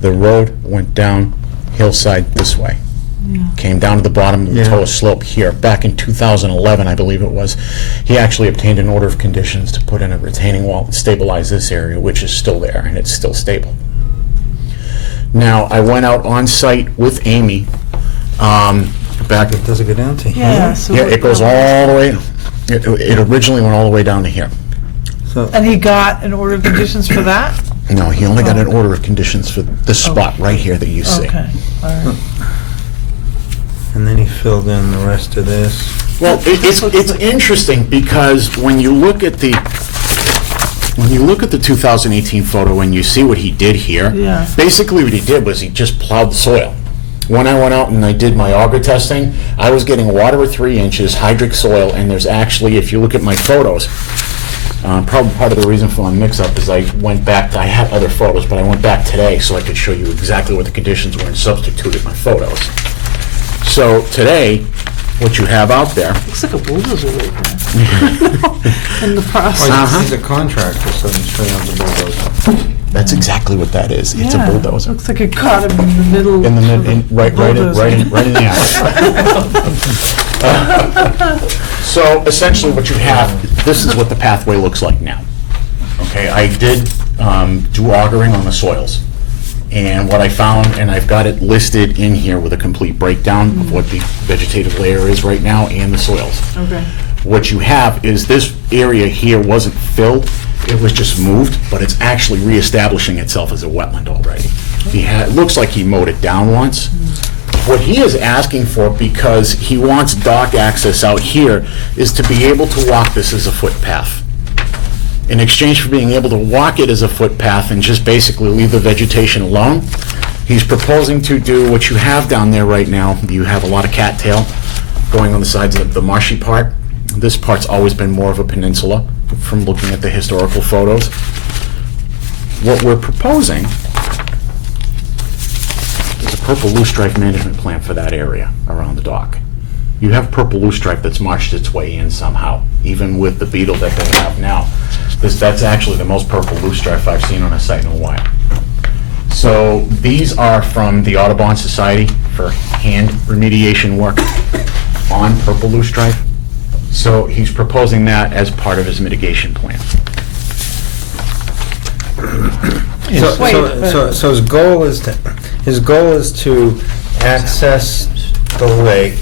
The road went down hillside this way. Came down to the bottom of the Yeah. toe slope here. Back in 2011, I believe it was, he actually obtained an order of conditions to put in a retaining wall and stabilize this area, which is still there, and it's still stable. Now, I went out on site with Amy, back, Does it go down to here? Yeah, so. yeah, it goes all the way, it originally went all the way down to here. So, And he got an order of conditions for that? No, he only got an order of conditions for this spot right here that you see. Okay, all right. and then he filled in the rest of this. Well, it's interesting because when you look at the 2018 photo and you see what he did here, Yeah. basically what he did was he just plowed the soil. When I went out and I did my auger testing, I was getting water at 3 inches, hydric soil, and there's actually, if you look at my photos, probably part of the reason for my mix-up is I went back, I had other photos, but I went back today so I could show you exactly what the conditions were and substituted my photos. So today, what you have out there, Looks like a bulldozer right there. In the process. He's a contractor, so he's straight on the bulldozer. that's exactly what that is. It's a Yeah, bulldozer. Looks like it caught him in the middle. In the of mid, the right in bulldozer. the eye. So essentially what you have, this is what the pathway looks like now. Okay, I did do augering on the soils. And what I found, and I've got it listed in here with a complete breakdown of what the vegetative layer is right now and the soils. Okay. What you have is this area here wasn't filled, it was just moved, but it's actually reestablishing itself as a wetland already. It looks like he mowed it down once. What he is asking for, because he wants dock access out here, is to be able to walk this as a footpath. In exchange for being able to walk it as a footpath and just basically leave the vegetation alone, he's proposing to do what you have down there right now. You have a lot of cattail going on the sides of the marshy part. This part's always been more of a peninsula from looking at the historical photos. What we're proposing is a purple loosestrife management plan for that area around the dock. You have purple loosestrife that's marched its way in somehow, even with the beetle that they have now. That's actually the most purple loosestrife I've seen on a site in a while. So these are from the Audubon Society for hand remediation work on purple loosestrife. So he's proposing that as part of his mitigation plan. So his goal is to access the lake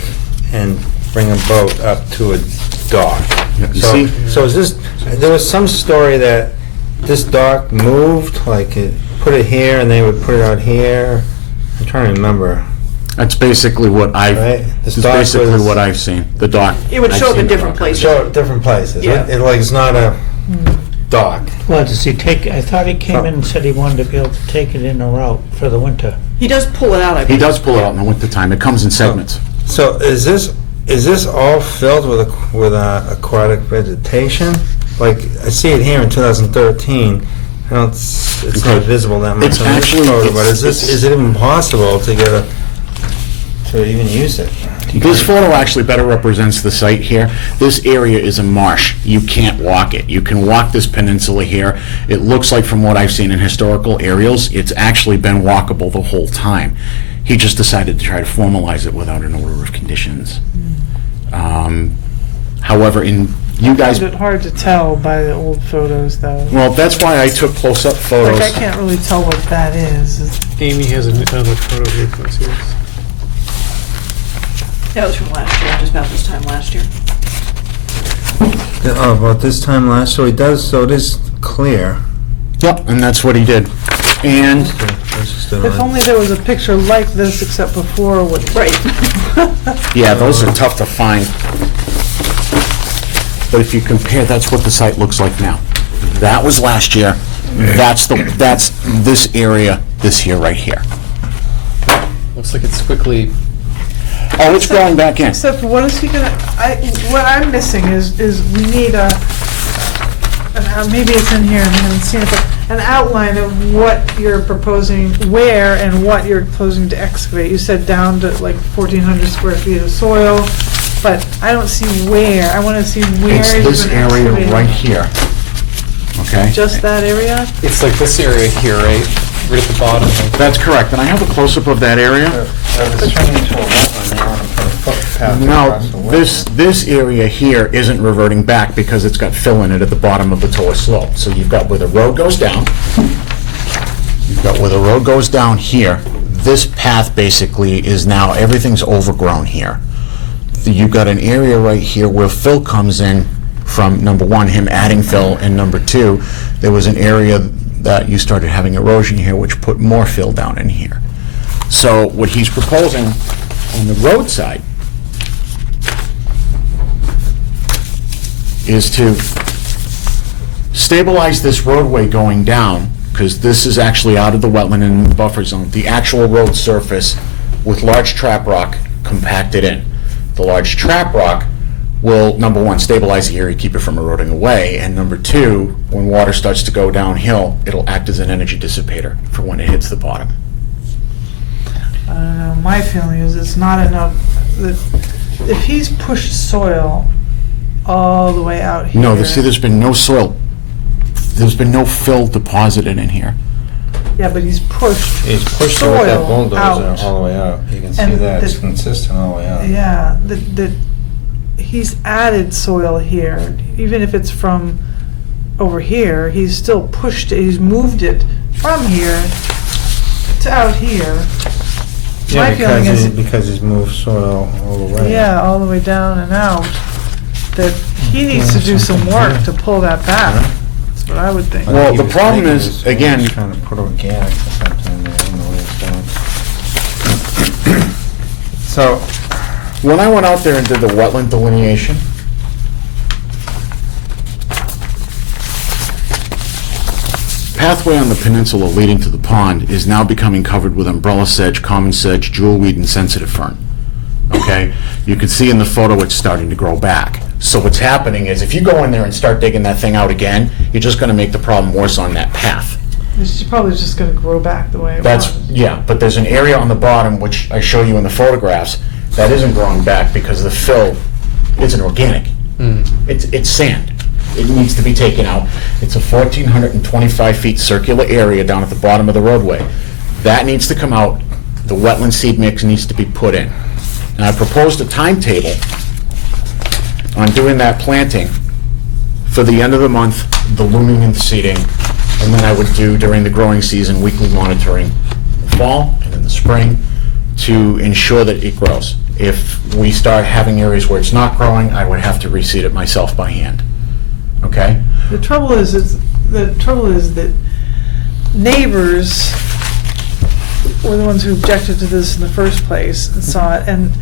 and bring a boat up to a dock. You see? So is this, there was some story that this dock moved, like it put it here and they would put it out here. I'm trying to remember. That's basically what Right. that's This dock basically was- what I've seen, the dock. It would I've show up seen in the different dock. places. Show it different places. Yeah. It like, it's not a dock. Well, does he take, I thought he came in and said he wanted to be able to take it in a route for the winter. He does pull it out, I He believe. does pull it out in the wintertime. It comes in segments. So is this all filled with aquatic vegetation? Like, I see it here in 2013. I don't, it's Okay. not visible that much It's on this actually- photo, but it's- is it even possible to to even use it? This photo actually better represents the site here. This area is a marsh. You can't walk it. You can walk this peninsula here. It looks like, from what I've seen in historical aerials, it's actually been walkable the whole time. He just decided to try to formalize it without an order of conditions. However, you guys, It's hard to tell by the old photos, though. well, that's why I took close-up Like, photos. I can't really tell what that is. Amy has another photo here. If you want to see this. That was from last year, just about this time last year. Oh, about this time last, so it is clear. Yep, and that's what he did. And If only there was a picture like this, except before with. Right. yeah, those are tough to find. But if you compare, that's what the site looks like now. That was last year. That's this area this year right here. Looks like it's quickly, Oh, it's growing back in. Except what is he gonna, what I'm missing is we need maybe it's in here and I haven't seen it, but an outline of what you're proposing, where and what you're proposing to excavate. You said down to like 1,400 square feet of soil, but I don't see where. I want to see where It's you're this gonna area excavate. right here. Okay? Just that area? it's like this area here, right? Right at the bottom. That's correct. And I have a close-up of that area. It's turning into a wetland, you want to put a footpath Now, across the wetland. this area here isn't reverting back because it's got fill in it at the bottom of the Torres slope. So you've got where the road goes down. You've got where the road goes down here. This path basically is now, everything's overgrown here. You've got an area right here where fill comes in from, number one, him adding fill, and number two, there was an area that you started having erosion here, which put more fill down in here. So what he's proposing on the roadside is to stabilize this roadway going down, because this is actually out of the wetland and the buffer zone, the actual road surface with large trap rock compacted in. The large trap rock will, number one, stabilize the area, keep it from eroding away, and number two, when water starts to go downhill, it'll act as an energy dissipator for when it hits the bottom. I don't know, my feeling is it's not enough, that if he's pushed soil all the way out here. No, see, there's been no soil, there's been no fill deposited in here. Yeah, but he's pushed He's pushed it with that soil bulldozer out. all the way out. You can see And that, it's the- consistent all the way out. Yeah, that he's added soil here, even if it's from over here, he's still pushed it, he's moved it from here to out here. Yeah, My feeling is, because he's moved soil all the way. yeah, all the way down and out, that he needs to do some work to pull that back. That's what I would think. What Well, he the was problem thinking is, again- he's trying to put organic or something in there, I don't know what he's doing. So, When I went out there and did the wetland delineation, pathway on the peninsula leading to the pond is now becoming covered with umbrella sedge, common sedge, jewelweed, and sensitive fern. Okay? You can see in the photo it's starting to grow back. So what's happening is if you go in there and start digging that thing out again, you're just gonna make the problem worse on that path. It's probably just gonna grow back the way it That's, was. yeah, but there's an area on the bottom, which I show you in the photographs, that isn't growing back because the fill isn't organic. It's sand. It needs to be taken out. It's a 1,425 feet circular area down at the bottom of the roadway. That needs to come out. The wetland seed mix needs to be put in. Now, I proposed a timetable on doing that planting for the end of the month, the looming and seeding, and then I would do during the growing season, weekly monitoring, in the fall and in the spring, to ensure that it grows. If we start having areas where it's not growing, I would have to reseed it myself by hand. Okay? The trouble is that neighbors were the ones who objected to this in the first place and saw it, and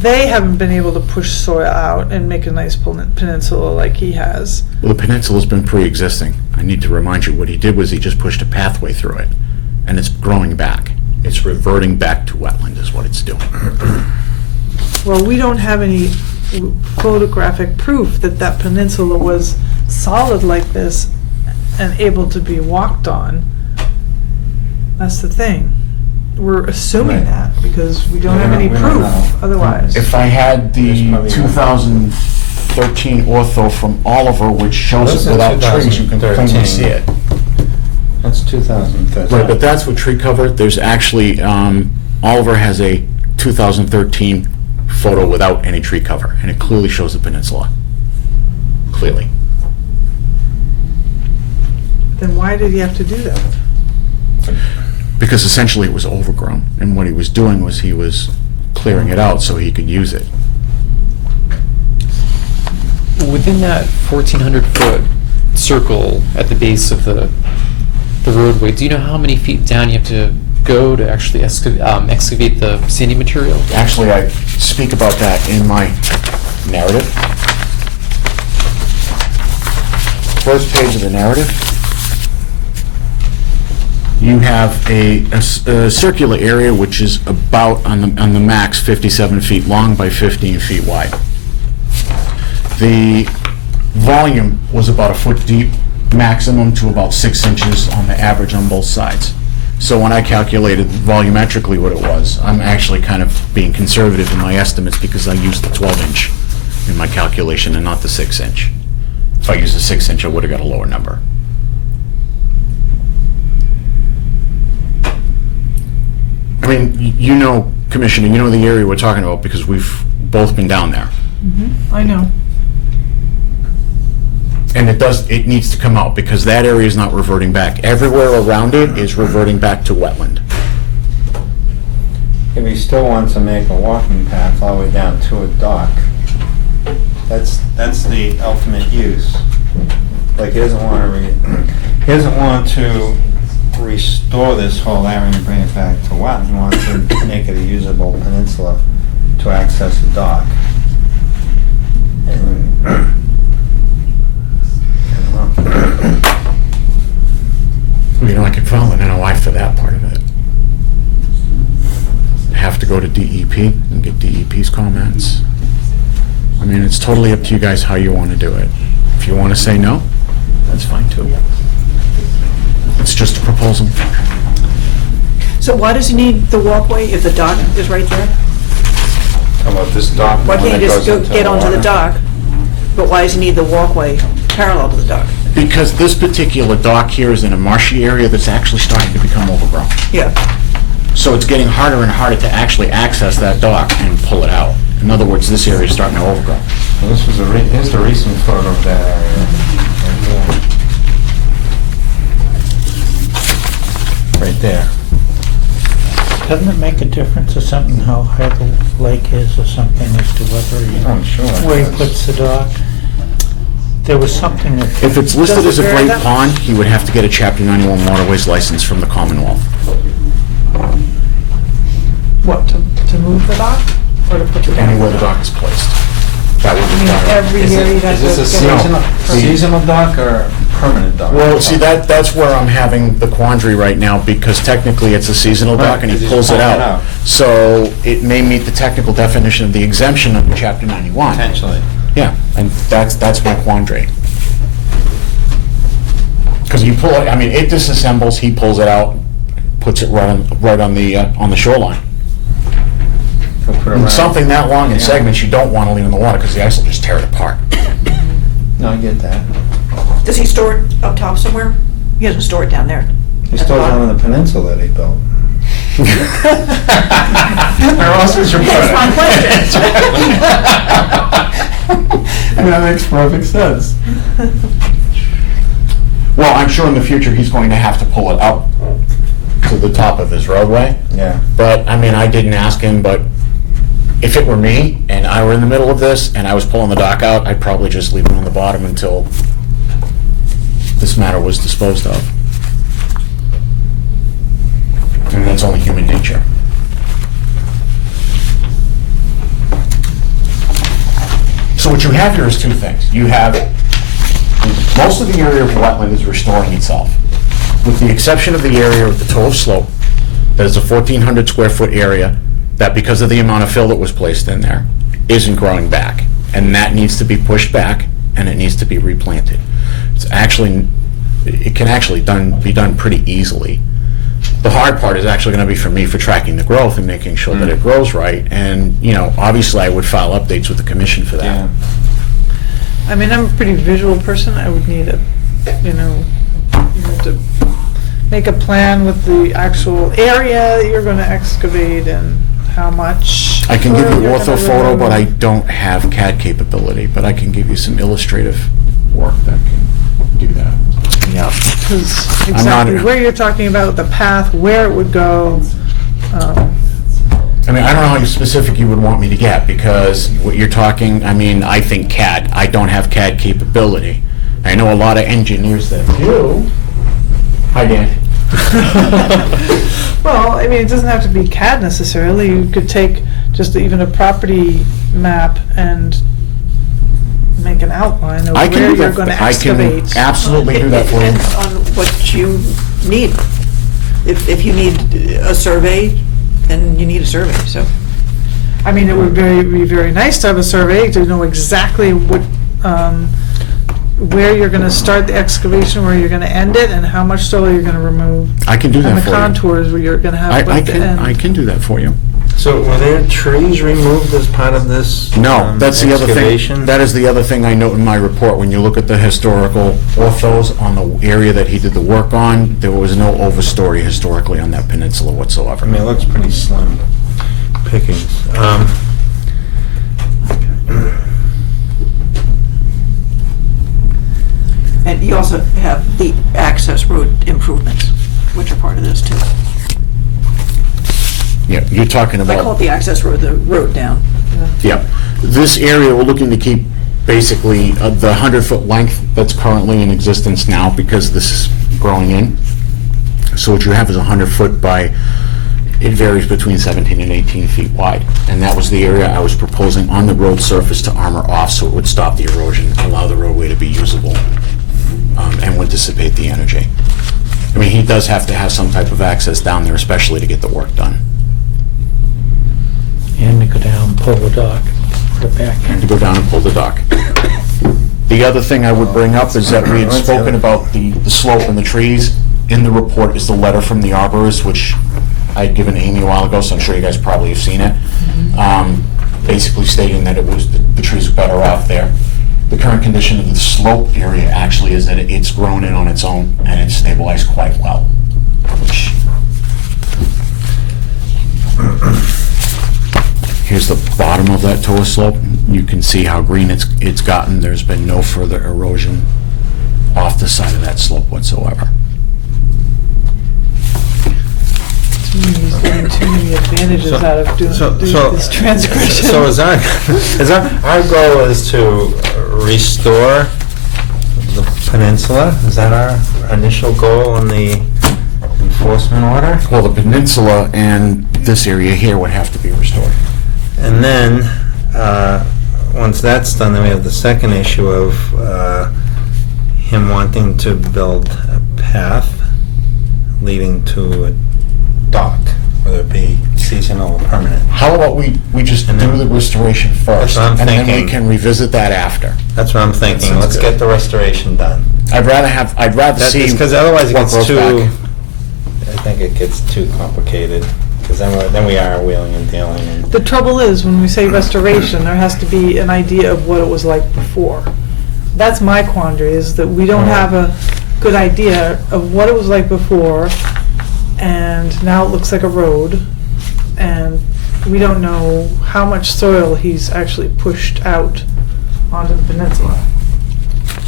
they haven't been able to push soil out and make a nice peninsula like he has. Well, the peninsula's been pre-existing. I need to remind you, what he did was he just pushed a pathway through it, and it's growing back. It's reverting back to wetland is what it's doing. Well, we don't have any photographic proof that that peninsula was solid like this and able to be walked on. That's the thing. We're assuming Right. that because we don't We have don't- any we don't proof know. otherwise. If I had There's the probably- 2013 ortho from Oliver, which shows This it is without trees, you can plainly 2013. see it. that's 2013. Right, but that's with tree cover. There's actually, Oliver has a 2013 photo without any tree cover, and it clearly shows the peninsula. Clearly. Then why did he have to do that? Because essentially it was overgrown, and what he was doing was he was clearing it out so he could use it. Within that 1,400-foot circle at the base of the roadway, do you know how many feet down you have to go to actually excavate the sandy material? Actually, I speak about that in my narrative. First page of the narrative. You have a circular area which is about, on the max, 57 feet long by 15 feet wide. The volume was about a foot deep, maximum to about 6 inches on the average on both sides. So when I calculated volumetrically what it was, I'm actually kind of being conservative in my estimates because I used the 12-inch in my calculation and not the 6-inch. If I used the 6-inch, I would have got a lower number. I mean, you know, Commissioner, you know the area we're talking about because we've both been down there. I know. And it needs to come out because that area is not reverting back. Everywhere around it is reverting back to wetland. If he still wants to make a walking path all the way down to a dock, that's the ultimate use. Like, he doesn't want to restore this whole area and bring it back to wetland. He wants to make it a usable peninsula to access the dock. And, You know, I could file an NOI for that part of it. Have to go to DEP and get DEP's comments. I mean, it's totally up to you guys how you want to do it. If you want to say no, that's fine too. It's just a proposal. So why does he need the walkway if the dock is right there? how about this dock? Why when can't it you just goes go into get onto the water? dock? But why does he need the walkway parallel to the dock? Because this particular dock here is in a marshy area that's actually starting to become overgrown. Yeah. So it's getting harder and harder to actually access that dock and pull it out. In other words, this area is starting to overgrow. Well, this was here's the recent photo of that area. Right there. Doesn't it make a difference or something how high the lake is or something as to whether I'm sure. where he puts the dock? There was something that... If it's listed Does it as a vary great that much? pond, he would have to get a Chapter 91 waterways license from the Commonwealth. What, to move the dock or to put the dock? Anywhere the dock is placed. That would I mean, require. every year you'd have to Is this a get seasonal dock or a permanent dock? Well, see, that's where I'm having the quandary right now, because technically it's a seasonal dock and Right, he 'cause pulls he's it pulling it out. out. So it may meet the technical definition of the exemption under Chapter 91. Potentially. Yeah, and that's my quandary. Because you pull it, I mean, it disassembles, he pulls it out, puts it right on the shoreline. He'll put it And right- something that long in Yeah. segments, you don't want to leave in the water, because the ice will just tear it apart. No, I get that. Does he store it up top somewhere? He doesn't store it down there. He stores it on the peninsula that he built. Where else would you put it? That's my question. And that makes perfect sense. Well, I'm sure in the future, he's going to have to pull it up to the top of his roadway. Yeah. But, I mean, I didn't ask him, but if it were me and I were in the middle of this and I was pulling the dock out, I'd probably just leave it on the bottom until this matter was disposed of. And that's only human nature. So what you have here is two things. You have, most of the area of wetland is restoring itself, with the exception of the area of the toe of slope. That is a 1,400 square foot area that, because of the amount of fill that was placed in there, isn't growing back. And that needs to be pushed back, and it needs to be replanted. It can actually be done pretty easily. The hard part is actually going to be for me for tracking the growth and making sure that it grows right. And, you know, obviously I would file updates with the commission for that. Yeah. I mean, I'm a pretty visual person. I would need you have to make a plan with the actual area that you're going to excavate and how much. I can give you you're ortho gonna photo, but I remove. don't have CAD capability, but I can give you some illustrative work that can do that. Yeah, because not- exactly where you're talking about, the path, where it would go. I mean, I don't know how specific you would want me to get, because what you're talking, I mean, I think CAD. I don't have CAD capability. I know a lot of engineers that do. Hi, Dan. Well, I mean, it doesn't have to be CAD necessarily. You could take just even a property map and make an outline of I can where do you're that. going to I can excavate. absolutely do that for you. It depends on what you need. If you need a survey, then you need a survey, so. I mean, it would be very nice to have a survey to know exactly what, where you're gonna start the excavation, where you're gonna end it, and how much soil you're gonna remove. I can do that And the for you. contours where you're gonna have I at the end. can do that for you. So were there trees removed as part of this? No, that's the other thing. excavation? That is the other thing I note in my report. When you look at the historical orthos on the area that he did the work on, there was no overstory historically on that peninsula whatsoever. I mean, it looks pretty slim pickings. And you also have the access road improvements, which are part of this too. Yeah, you're talking I call it about, the access road, the road down. yeah. This area, we're looking to keep basically the 100-foot length that's currently in existence now, because this is growing in. So what you have is 100-foot by, it varies between 17 and 18 feet wide. And that was the area I was proposing on the road surface to armor off, so it would stop the erosion, allow the roadway to be usable, and would dissipate the energy. I mean, he does have to have some type of access down there, especially to get the work done. And to go down and pull the dock, put it back And in. to go down and pull the dock. The other thing I would bring up is that we had spoken about the slope and the trees. In the report is the letter from the arborist, which I had given Amy a while ago, so I'm sure you guys probably have seen it. Basically stating that it was, the trees were better off there. The current condition of the slope area actually is that it's grown in on its own and it's stabilized quite well, which here's the bottom of that Toa slope. You can see how green it's gotten. There's been no further erosion off the side of that slope whatsoever. He's getting too many advantages So- out of doing this transgression. So is our goal is to restore the peninsula? Is that our initial goal on the enforcement order? Well, the peninsula and this area here would have to be restored. And then, once that's done, then we have the second issue of him wanting to build a path leading to a dock, whether it be seasonal or permanent. How about we just And do then- the restoration first, That's what I'm and then we thinking. can revisit that after. That's what I'm thinking. Sounds Let's good. get the restoration done. I'd rather see Because otherwise it what gets grows too, back. I think it gets too complicated, because then we are wheeling and dealing. And The trouble is, when we say restoration, there has to be an idea of what it was like before. That's my quandary, is that we don't have a good idea of what it was like before, and now it looks like a road, and we don't know how much soil he's actually pushed out onto the peninsula.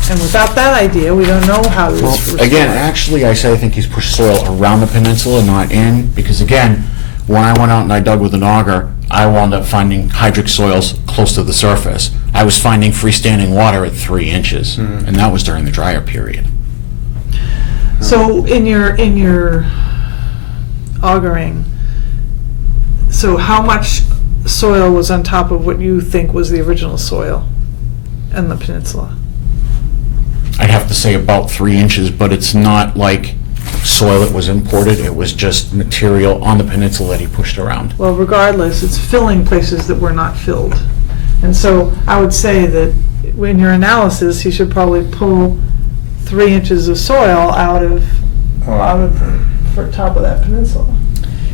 And without that idea, we don't know how this Well, restored. again, actually, I think he's pushed soil around the peninsula, not in, because again, when I went out and I dug with an auger, I wound up finding hydric soils close to the surface. I was finding freestanding water at 3 inches, and that was during the drier period. So in your augering, so how much soil was on top of what you think was the original soil in the peninsula? I'd have to say about 3 inches, but it's not like soil that was imported. It was just material on the peninsula that he pushed around. Well, regardless, it's filling places that were not filled. And so I would say that in your analysis, you should probably pull 3 inches of soil out of the top of that peninsula.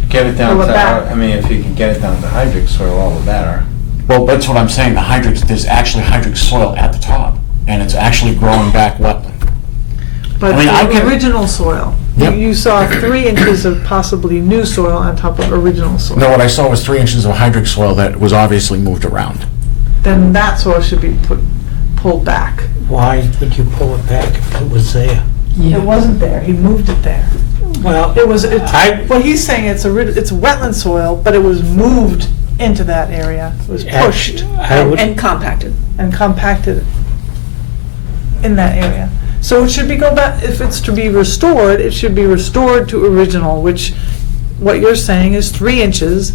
get it down Pull it to, back. I mean, if you can get it down to hydric soil, all the better. Well, that's what I'm saying. The hydric, there's actually hydric soil at the top, and it's actually growing back wetland. But I mean, I the can- original soil, Yep. you saw 3 inches of possibly new soil on top of original soil. No, what I saw was 3 inches of hydric soil that was obviously moved around. Then that soil should be pulled back. Why would you pull it back if it was there? It wasn't there, he moved it there. Well, It was, I- what he's saying, it's wetland soil, but it was moved into that area. It was pushed I would, And compacted. and compacted in that area. So it should be go back, if it's to be restored, it should be restored to original, which, what you're saying is 3 inches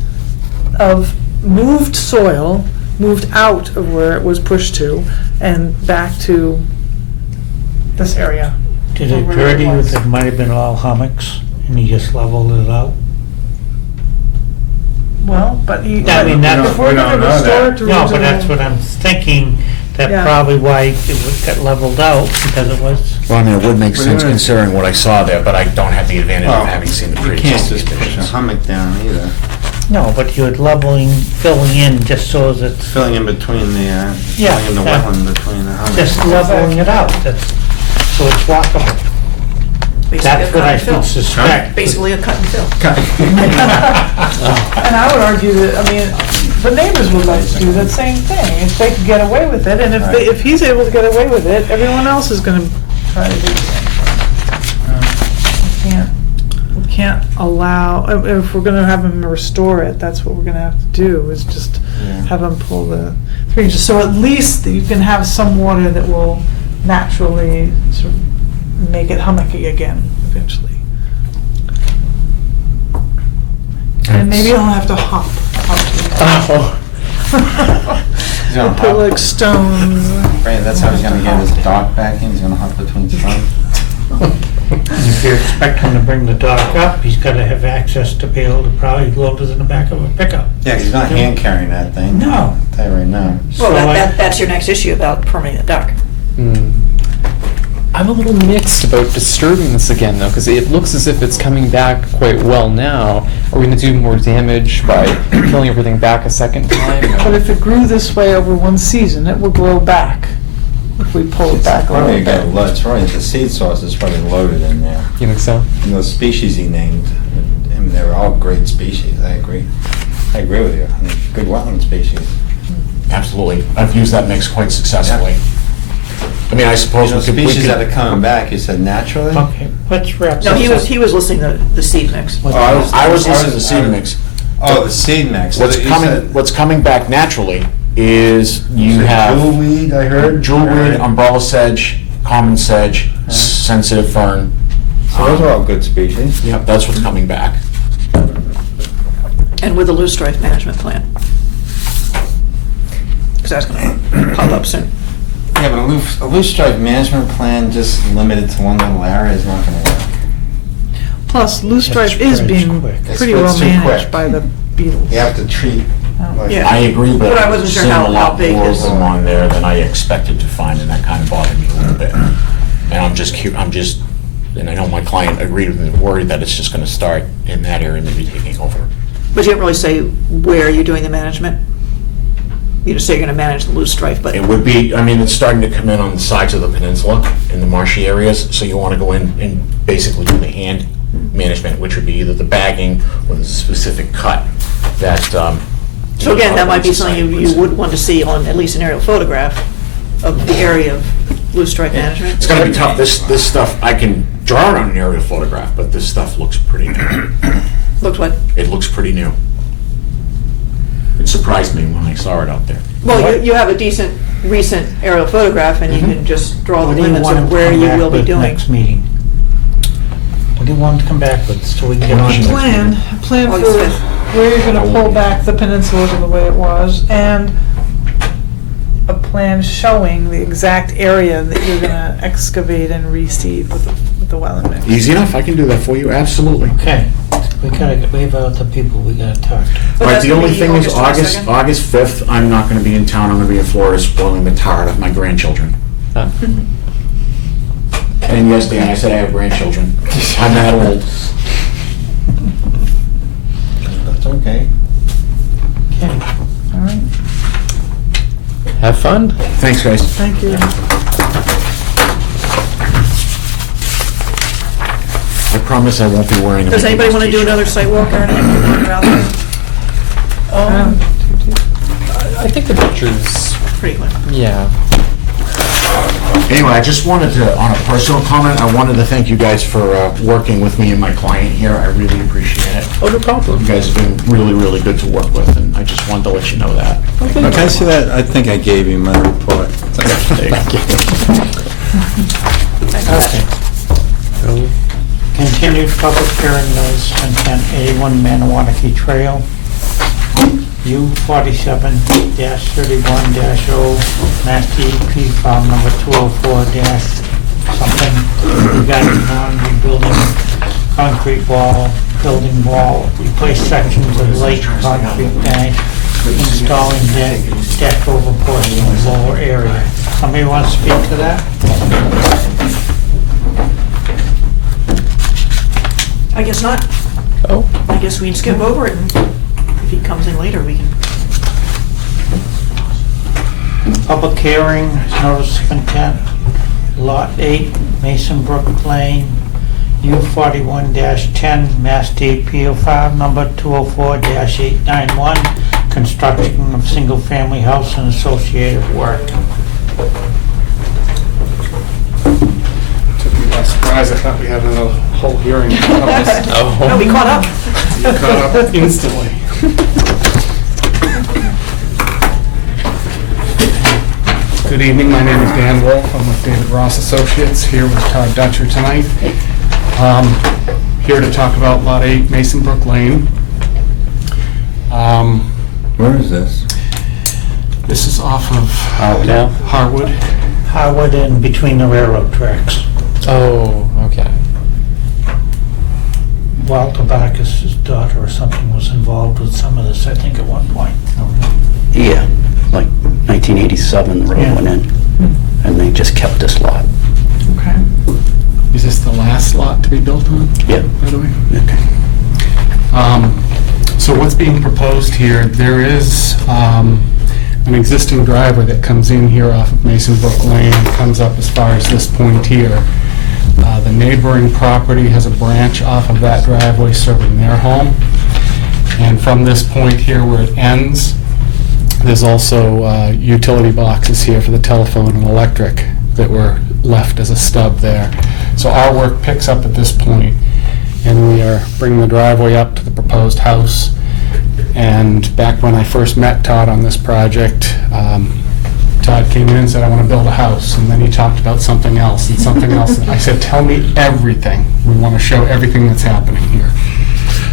of moved soil, moved out of where it was pushed to, and back to this area. did it where it dirty was. with, it might have been all hummocks, and he just leveled it out? Well, but he, I mean, that's- if we're we gonna don't know restore that. it to No, original. but that's what I'm thinking, Yeah. that probably why it got leveled out, because it was, Well, I mean, it would make sense Wait. considering what I saw there, but I don't have the advantage of having seen the You can't pre-existing just push a conditions. hummock down either. no, but you're leveling, filling in just so as it's, Filling in between the, Yeah, filling in the yeah. wetland between the hummocks. just leveling it out, that's, so it's walkable. Basically That's a what cut I and fill. would suspect. Basically a cut and fill. And I would argue that, I mean, the neighbors would like to do that same thing, if they could get away with it, and if they, if he's able to get away with it, everyone else is gonna try to do the same thing. We can't allow, if we're gonna have him restore it, that's what we're gonna have to do, is just Yeah. have him pull the 3 inches, so at least you can have some water that will naturally sort of make it hummocky again eventually. And maybe he'll have to hop. He's gonna Put hop. like stones. Right, that's how he's gonna get his dock back in, he's gonna hop between stones. If you expect him to bring the dock up, he's gotta have access to be able to probably load it in the back of a pickup. Yeah, 'cause he's not hand carrying that thing. No. I'll tell you right now. Well, So I- that's your next issue about permitting the dock. I'm a little mixed about disturbing this again, though, because it looks as if it's coming back quite well now. Are we going to do more damage by killing everything back a second time? But if it grew this way over one season, it will grow back if we pull it back a Probably little got bit. loads, probably the seed source is probably loaded in there. You think so? And those species he named, I mean, they were all great species, I agree. I agree with you, I mean, good wetland species. Absolutely. I've used that mix quite successfully. I mean, I suppose Those we could... species that are coming back, you said naturally? Okay, let's wrap No, this up. he was listing the seed mix. Oh, I was listening to the seed mix. Oh, the seed mix. What's coming back naturally is you have... Jewelweed, I heard? Jewelweed, umbrella sedge, common sedge, sensitive fern. So those are all good species. Yep, that's what's coming back. And with a loose strife management plan. Because that's gonna pop up soon. Yeah, but a loose stripe management plan just limited to one little area is not gonna work. Plus, loose That's stripe is spreads being quick. It pretty spreads well too managed quick. by the beetles. You have to treat, like, Yeah. I agree, but But I wasn't sure seeing how a lot big more of his- them on there than I expected to find, and that kind of bothered me a little bit. And I'm just, and I know my client agreed with me, worried that it's just gonna start in that area, maybe taking over. But you didn't really say where you're doing the management? You just say you're gonna manage the loose strife, but It would be, I mean, it's starting to come in on the sides of the peninsula, in the marshy areas, so you wanna go in and basically do the hand management, which would be either the bagging or the specific cut that, so again, that might be something you would want to see on at least an aerial photograph of the area of loose stripe management. It's gonna be tough, this stuff, I can draw it on an aerial photograph, but this stuff looks pretty new. Looks what? It looks pretty new. It surprised me when I saw it out there. Well, you have a decent, recent aerial photograph, and you can just draw the What do you limits want him of to where come you back will be with doing. next meeting? What do you want him to come back with, so we can get on to it? Plan August for 5th. where you're gonna pull back the peninsula to the way it was, and a plan showing the exact area that you're gonna excavate and reseed with the wetland mix. Easy enough, I can do that for you, absolutely. Okay, we have other people we gotta talk to. But Right, that's the gonna only be thing is August 22nd? August 5th, I'm not gonna be in town, I'm gonna be in Florida spoiling the tar out of my grandchildren. Ah. And yes, Dan, I said I have grandchildren. I'm that old. that's okay. Okay. All right, Have fun. Thanks, guys. thank you. I promise I won't be wearing a Does Mickey anybody Mouse want to do t-shirt. another site walk or anything while you're out there? I think the pictures, Pretty quick. yeah. Anyway, I just wanted to, on a personal comment, I wanted to thank you guys for working with me and my client here. I really appreciate it. Oh, no problem. You guys have been really, really good to work with, and I just wanted to let you know that. Can I see that? I think I gave you my report. Thank you. Okay. Continued public hearing notice, intent A1 Manawanaki Trail, U47-31-0, Mass DEP file number 204-something, regarding non-rebuilding concrete wall, building wall, replace sections of lake concrete bank, installing deck over portion of lower area. Somebody want to speak to that? I guess not. Oh, I guess we can skip over it, and if he comes in later, we can. Public hearing, notice of intent, Lot 8, Mason Brook Lane, U41-10, Mass DEP file number 204-891, construction of single-family house and associated work. Took me by surprise. I thought we had another whole hearing. No, we caught up. You caught up instantly. Good evening, my name is Dan Wolf. I'm with David Ross Associates, here with Todd Dutcher tonight. Here to talk about Lot 8, Mason Brook Lane. Where is this? This is off of Harwood. Howard in between the railroad tracks. oh, okay. Walter Backus's daughter or something was involved with some of this, I think, at one point. Yeah, like 1987, the road Yeah. went in, and they just kept this lot. Okay. Is this the last lot to be built on, Yeah, by the way? okay. So what's being proposed here, there is an existing driveway that comes in here off of Mason Brook Lane, comes up as far as this point here. The neighboring property has a branch off of that driveway serving their home. And from this point here where it ends, there's also utility boxes here for the telephone and electric that were left as a stub there. So our work picks up at this point, and we are bringing the driveway up to the proposed house. And back when I first met Todd on this project, Todd came in and said, I want to build a house. And then he talked about something else and something else. And I said, tell me everything. We want to show everything that's happening here.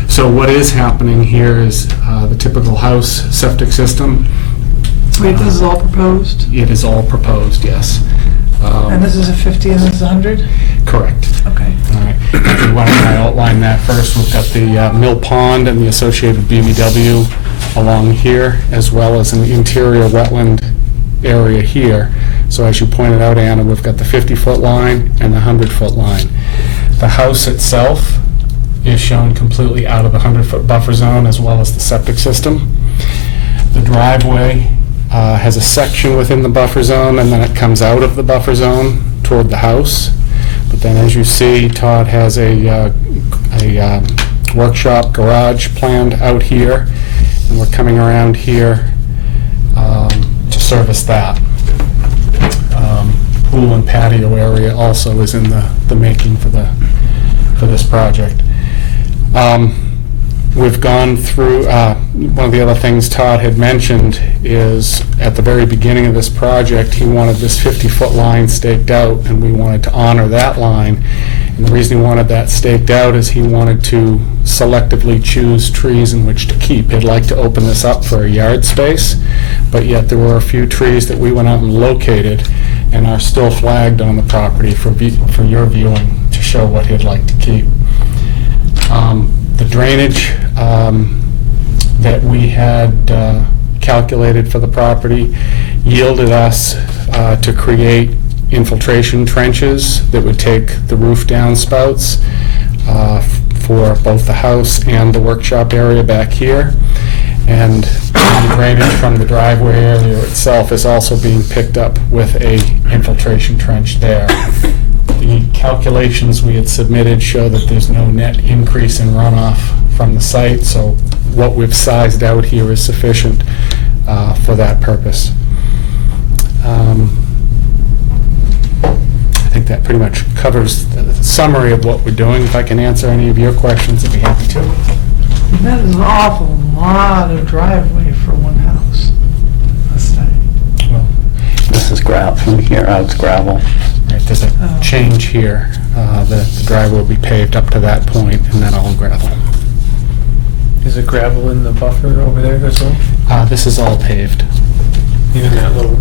So what is happening here is the typical house septic system. Wait, this is all proposed? It is all proposed, yes. And this is a 50 and this is 100? Correct. Okay. All right. Why don't I outline that first? We've got the mill pond and the associated BBW along here, as well as an interior wetland area here. So as you pointed out, Anna, we've got the 50-foot line and the 100-foot line. The house itself is shown completely out of the 100-foot buffer zone, as well as the septic system. The driveway has a section within the buffer zone, and then it comes out of the buffer zone toward the house. But then, as you see, Todd has a workshop garage planned out here, and we're coming around here to service that. Pool and patio area also is in the making for this project. We've gone through, one of the other things Todd had mentioned is at the very beginning of this project, he wanted this 50-foot line staked out, and we wanted to honor that line. And the reason he wanted that staked out is he wanted to selectively choose trees in which to keep. He'd like to open this up for a yard space, but yet there were a few trees that we went out and located and are still flagged on the property for your viewing to show what he'd like to keep. The drainage that we had calculated for the property yielded us to create infiltration trenches that would take the roof downspouts for both the house and the workshop area back here. And the drainage from the driveway area itself is also being picked up with a infiltration trench there. The calculations we had submitted show that there's no net increase in runoff from the site, so what we've sized out here is sufficient think that pretty much covers the summary of what we're doing. If I can answer any of your questions, I'd be happy to. That is an awful lot of driveway for one house. Well, This is gravel, from here out it's gravel. right, there's a Oh. change here. The driveway will be paved up to that point, and then all gravel. Is it gravel in the buffer over there as well? This is all paved. Even that little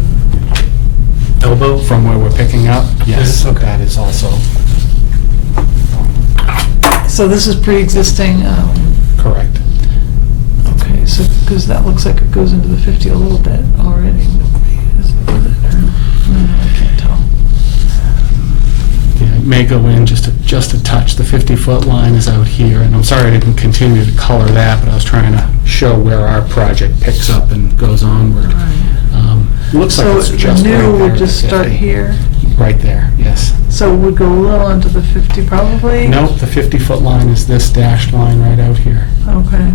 elbow? From where we're picking up, yes, Okay. that is also So this is pre-existing, correct. okay, so, because that looks like it goes into the 50 a little bit already. Is it- I can't tell. Yeah, it may go in just a touch. The 50-foot line is out here, and I'm sorry I didn't continue to color that, but I was trying to show where our project picks up and goes onward. Looks like So it's the just right new there would at just the start 50. here, Right there, yes. so it would go a little into the 50 probably? Nope, the 50-foot line is this dashed line right out here. Okay.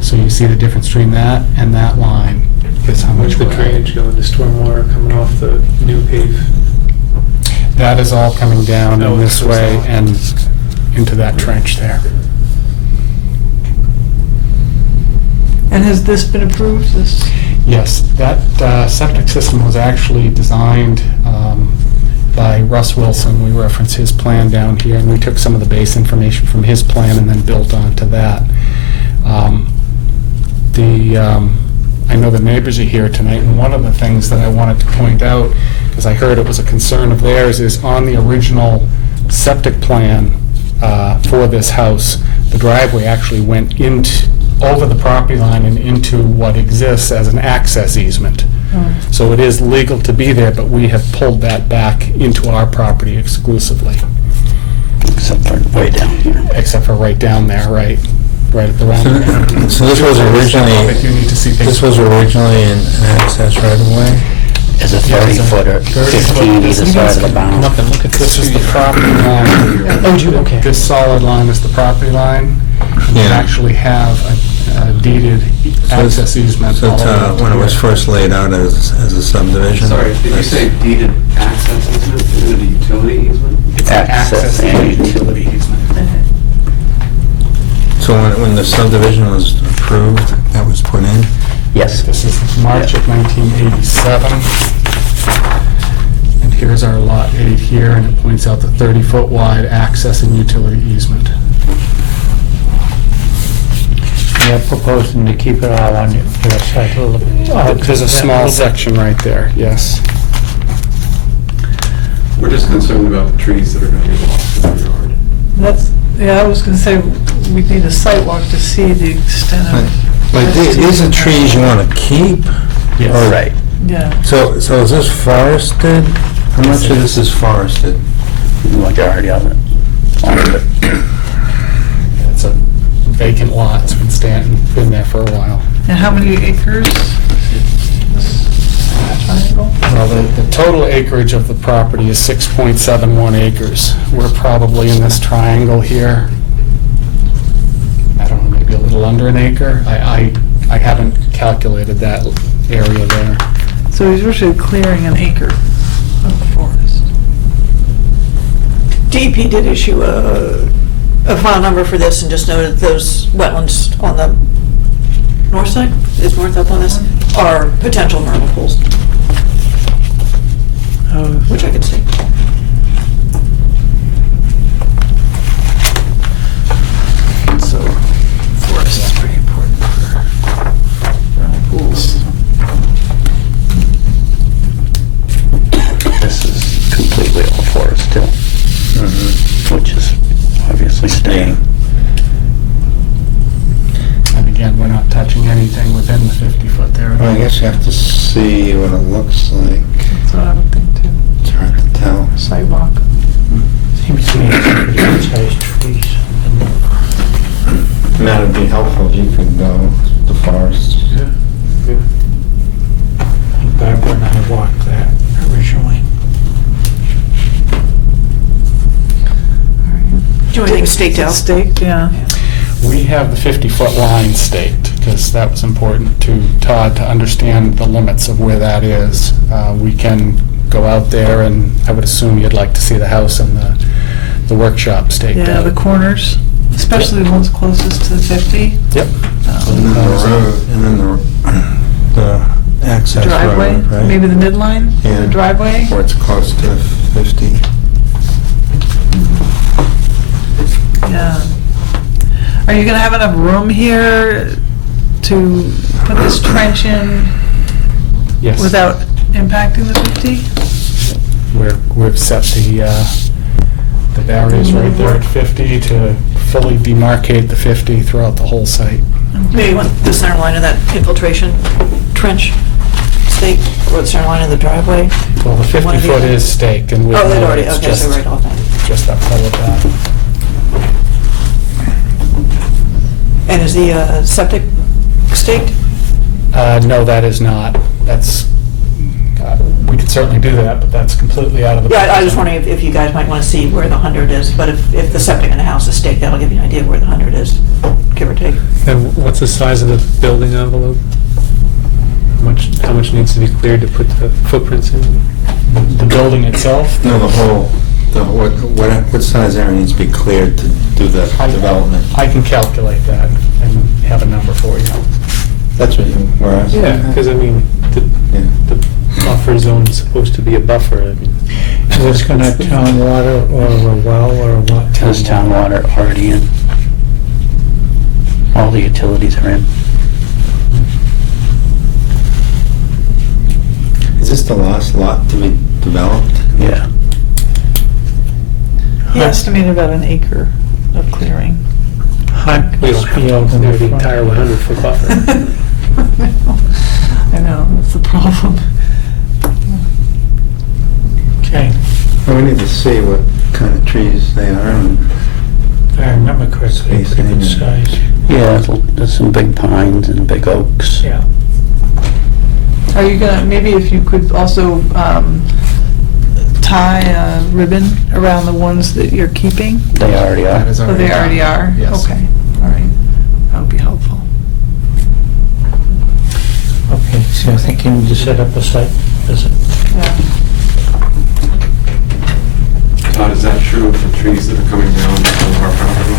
So you see the difference between that and that line is how much Where's the we're at. drainage going, the stormwater coming off the new pave? That is all coming down Oh, in this it's way all- and into that trench there. And has this been approved, this? Yes, that septic system was actually designed by Russ Wilson. We reference his plan down here, and we took some of the base information from his plan and then built onto that. I know the neighbors are here tonight, and one of the things that I wanted to point out, because I heard it was a concern of theirs, is on the original septic plan for this house, the driveway actually went over the property line and into what exists as an access easement. So it is legal to be there, but we have pulled that back into our property exclusively, Except for way down here. except for right down there, right at the roundabout. So this was originally, But you need to see things. this was originally an access right away? Is a Yeah, 30 it's a footer, 15 either side of the Come bound. up and look at This is the studio. property line. Oh, you, okay. This solid line is the property line. We Yeah. actually have a deeded access easement. So all it's, the way up to when it was here. first laid out as a subdivision? Sorry, did you say deeded access easement? Is it a utility easement? It's an access and and utility easement. So when the subdivision was approved, that was put in? Yes. This is March of 1987. And here's our Lot 8 here, and it points out the 30-foot wide access and utility easement. They're proposing to keep it all on your side a little bit. There's a small section right there, yes. We're just concerned about the trees that are going to be lost in the yard. That's, yeah, I was gonna say, we need a site walk to see the extent of. Like, these are trees you want to keep? Yes. Or- Right. Yeah. So is this forested? How much of this is forested? Majority of it. All of it. It's a vacant lot, it's been there for a while. And how many acres? This triangle? Well, the total acreage of the property is 6.71 acres. We're probably in this triangle here, I don't know, maybe a little under an acre. I haven't calculated that area there. So he's virtually clearing an acre of the forest. DEP did issue a file number for this and just noted those wetlands on the north side, is north up on this, are potential vernal pools, which I could see. So forest is pretty important for vernal pools. This is completely all forest too, which is obviously staying. And again, we're not touching anything within the 50-foot there. Well, I guess you have to see what it looks like. That's what I would think too. It's hard to tell. Sidewalk. Seems to me it's pretty good-sized trees. That'd be helpful if you could go to the forest. Barbara and I walked that originally. Do anything staked out? Staked, yeah. We have the 50-foot line staked, because that was important to Todd to understand the limits of where that is. We can go out there, and I would assume you'd like to see the house and the workshop staked out. Yeah, the corners, especially the ones closest to the 50. Yep. And then the road, and then the access Driveway, road, right? maybe the midline, Yeah. the driveway. Where it's close to 50. Yeah. Are you gonna have enough room here to put this trench in Yes. without impacting the 50? We've set the barriers right there at 50 to fully demarcate the 50 throughout the whole site. Maybe you want the center line of that infiltration trench stake, or the center line of the driveway. Well, the 50 foot is staked, and we Oh, they'd know already, it's okay, so just, right off that. just up front of that. And is the septic staked? No, that is not. That's, we could certainly do that, but that's completely out of the. Yeah, I was wondering if you guys might want to see where the 100 is, but if the septic in the house is staked, that'll give you an idea where the 100 is, give or take. And what's the size of the building envelope? How much needs to be cleared to put the footprints in? The building itself? No, what size area needs to be cleared to do the development? I can calculate that and have a number for you. That's what you were asking? Yeah, because I mean, Yeah. the buffer zone is supposed to be a buffer. I mean, Is this gonna have town water or a well or what? Has town water already in. All the utilities are in. Is this the last lot to be developed? Yeah. He estimated about an acre of clearing. Hunt we don't have to field in clear the the front. entire 100-foot buffer. I know, that's the problem. Okay, Well, we need to see what kind of trees they are and if I remember correctly, pretty good size. Yeah, there's some big pines and big oaks. Yeah. Are you gonna, maybe if you could also tie a ribbon around the ones that you're keeping? They already That are. is Oh, they already are? Yes. Okay, all right. That would be helpful. Okay, so I think you need to set up a site visit. Yeah. Todd, is that true of the trees that are coming down on our property?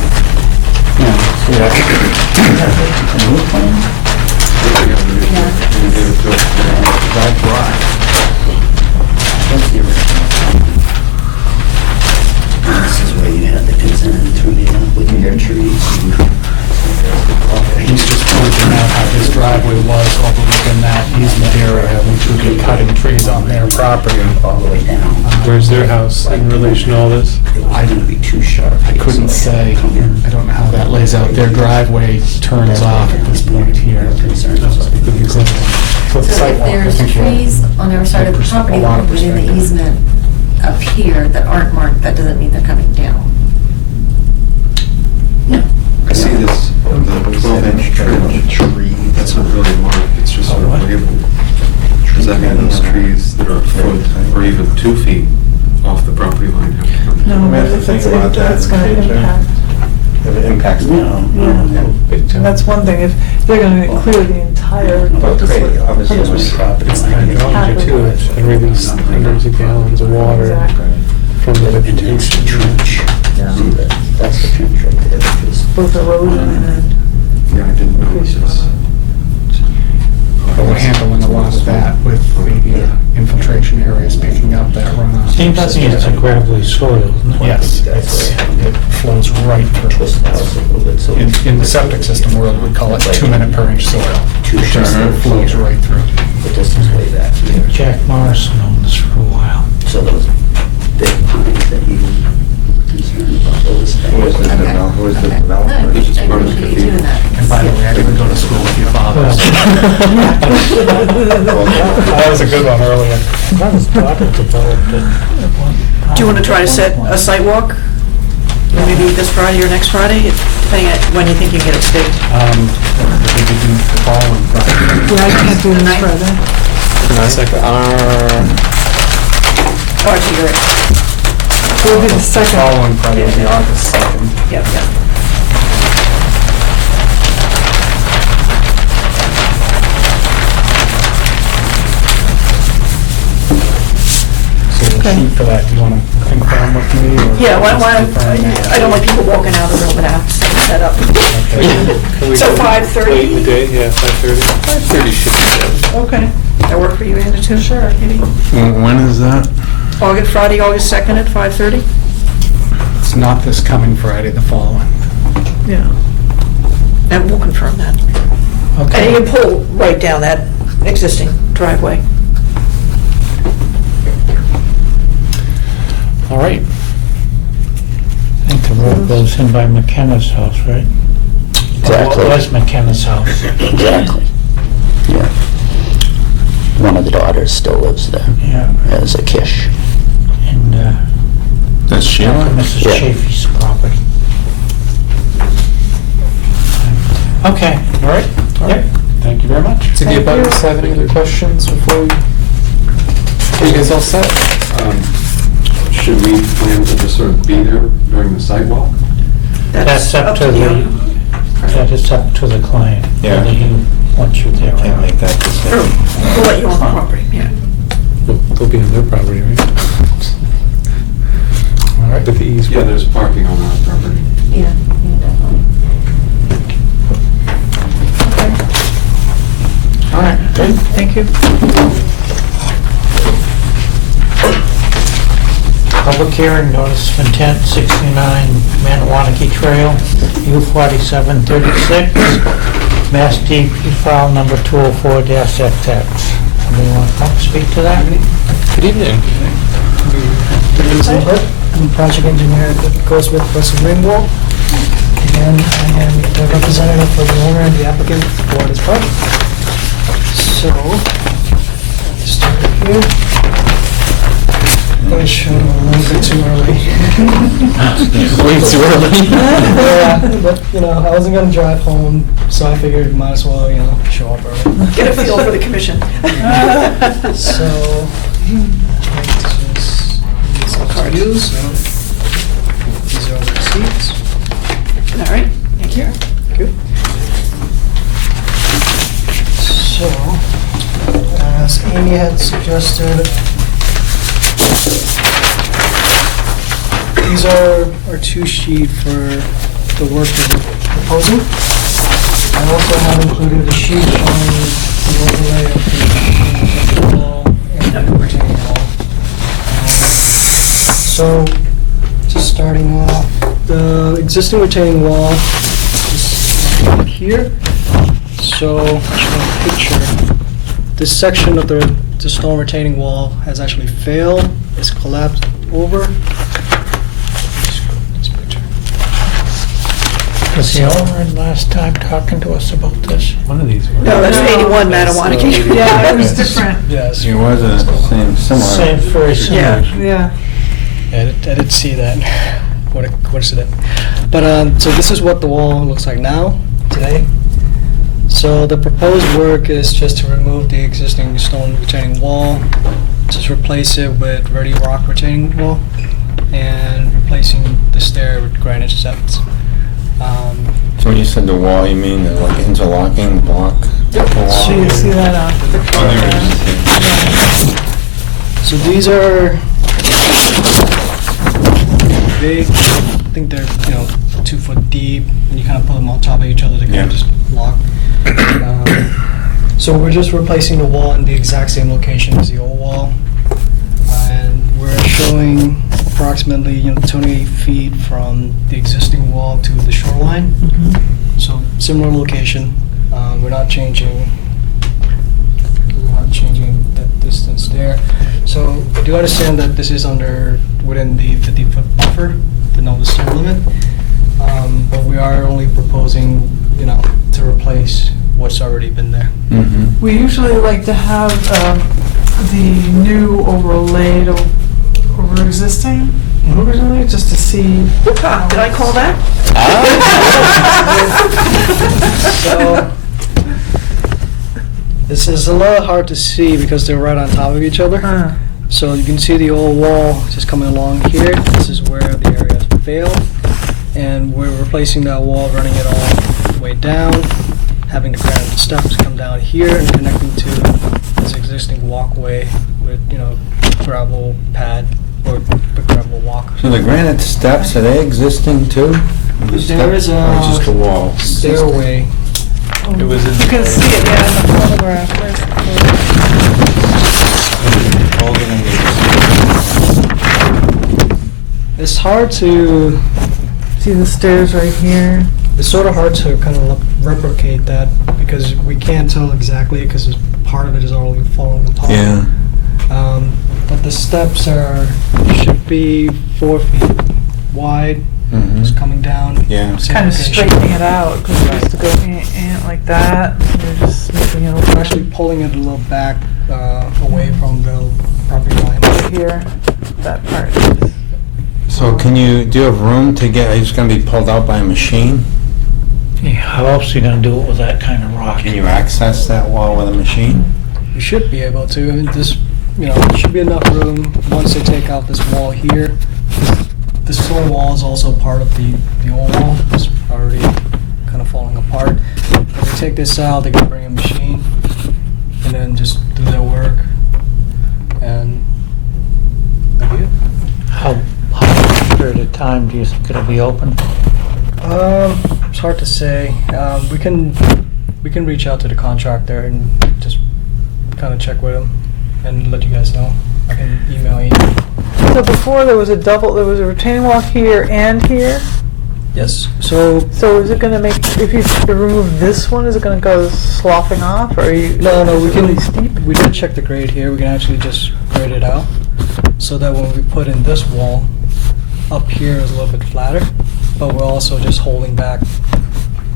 That's right. That's the original. This is where you had the consent and turn it up with your trees. He's just pointing out how his driveway was over within that easement area, which would be cutting trees on their property. All the way down. Where's their house in relation to all this? It's gonna be too sharp. I couldn't say, I don't know how that lays out. Their driveway turns off at this point here. Concern. So the So if sidewalk, I there's think we'll- trees on our side of the property A lot of within the perspective. easement up here that aren't marked, that doesn't mean they're coming down. I see this, the 12-inch tree, that's not really marked, it's just sort of labeled. Does that mean those trees that are a foot or even 2 feet off the property line have to come down? No, We have but to if think it's, about that that's in the gonna future. impact. if it impacts the Yeah. And that's one thing, if they're gonna clear the entire. Crazy, obviously, purpose- it's property. It's hydrology too, and release hundreds of gallons of water Exactly. from the And that's the vegetation. trench. Yeah. See that? That's the trench right there. which is- Both erosion and Yeah, I didn't notice this. But we're handling a lot of that with the infiltration areas picking up that runoff. Seems to me it's a gravelly soil, isn't it? Yes, it flows right through. Twist the house a little bit so. In the septic system world, we call it 2-minute per inch soil. Two It just inches. flows right through. The distance way back here. Jack Morrison owned this for a while. So those big pines that you were concerned about, those Who is the Okay. developer? Who is the Okay. developer? No, I Which is appreciate part of the you cathedral. doing that. And by the way, I didn't go to school with your father. That was a good one earlier. That was thought it developed it at one time. Do you want to try to set a site walk? Maybe this Friday or next Friday, depending on when you think you get it staked. If we could do the following Friday. Yeah, I can't do this Friday. Oh, actually, you're right. It would be the second. Following Friday will be August 2nd. Yep, yep. Okay. sheet for that. Do you want to confirm with me? or Yeah, why, just confirm now? I don't like people walking out of the room without set up. Can we So go 5:30? Late in the day, yeah, 5:30. 5:30 should be good. Okay. That work for you, Anna, too? Sure. When is that? Friday, August 2nd at 5:30? It's not this coming Friday, the following. Yeah. And we'll confirm that. And Okay. you can pull right down that existing driveway. All right. I think the road goes in by McKenna's house, right? Exactly. It was McKenna's house. Exactly. Yeah. One of the daughters still lives there Yeah, as a Kish. and That's Sheila? Mrs. Yeah. Chafee's property. Okay. All right. All right. Thank you very much. Do the abutters have any other questions before we? Are you guys all set? Should we plan to just sort of be there during the sidewalk? That's up to the the, owner. that is up to the client. Yeah. Whether he wants you there or Can't not. make that decision. We'll let you on the property, yeah. They'll be on their property, right? All right. With the easement. Yeah, there's parking on our property. Yeah, definitely. All right. Good. Thank you. Public hearing, notice of intent, 69 Manawanaki Trail, U4736, Mass DP file number 204-XX. Somebody want to come speak to that? Good evening. I'm a project engineer that goes with Western Ringwall, and I am the representative for the owner and the applicant for this project. So, let's start here. I'm going to show them a little bit too early. Way too early. Yeah, but, I wasn't going to drive home, so I figured might as well, show up early. Get a feel for the commission. So, these are the receipts. All right, thank you. Good. So, as Amy had suggested, these are our two sheet for the work that we're proposing. I also have included a sheet showing the overlay of the wall and the retaining wall. So, just starting off, the existing retaining wall is here. So, a picture. This section of the stone retaining wall has actually failed. It's collapsed over. This picture. Was the owner in last time talking to us about this? One of these. No, that's 81 Manawanaki. Yeah, it was different. Yes. It was a similar. Same, very similar. Yeah. Yeah. I did see that. What is it? But so this is what the wall looks like now, today. So the proposed work is just to remove the existing stone retaining wall, just replace it with ready rock retaining wall, and replacing the stair with granite steps. So when you said the wall, you mean the interlocking block? So you see that Oh, there it is. So these are big. I think they're 2 foot deep, and you kind of put them on top of each other to kind of just lock. So we're just replacing the wall in the exact same location as the old wall, and we're showing approximately 28 feet from the existing wall to the shoreline. So similar location. We're not changing that distance there. So do understand that this is within the 50-foot buffer, the no disturb limit. But we are only proposing, to replace what's already been there. We usually like to have the new overlaid over existing, originally, just to see. Did I call that? So this is a little hard to see because they're right on top of each other. So you can see the old wall just coming along here. This is where the area has failed. And we're replacing that wall, running it all the way down, having the granite steps come down here and connecting to this existing walkway with, gravel pad or a gravel walk. So the granite steps, are they existing too? The There is steps, or just a wall? stairway. It was in. You can see it, yeah, in the photograph. Where's the photograph? It's hard to, See the stairs right here? it's sort of hard to kind of replicate that because we can't tell exactly because part of it is already falling apart. Yeah. But the steps should be 4 feet wide, just coming down. Yeah. Same Kind of location. straightening it out, because it used to go in like that. You're just making it We're over actually pulling it a little back away from the property line. here, that part. So do you have room to get, it's gonna be pulled out by a machine? Yeah, how else are you gonna do it with that kind of rock? Can you access that wall with a machine? You should be able to. I mean, there should be enough room once they take out this wall here. This stone wall is also part of the old wall. It's already kind of falling apart. If they take this out, they can bring a machine and then just do their work. And that'll be it. How long period of time do you think it'll be open? It's hard to say. We can reach out to the contractor and just kind of check with him and let you guys know. I can email you. So before there was a retaining wall here and here? Yes. So So is it gonna make, if you remove this one, is it gonna go sloughing off, or are you? no, is we it can. really steep? We did check the grade here. We can actually just grade it out, so that when we put in this wall, up here is a little bit flatter, but we're also just holding back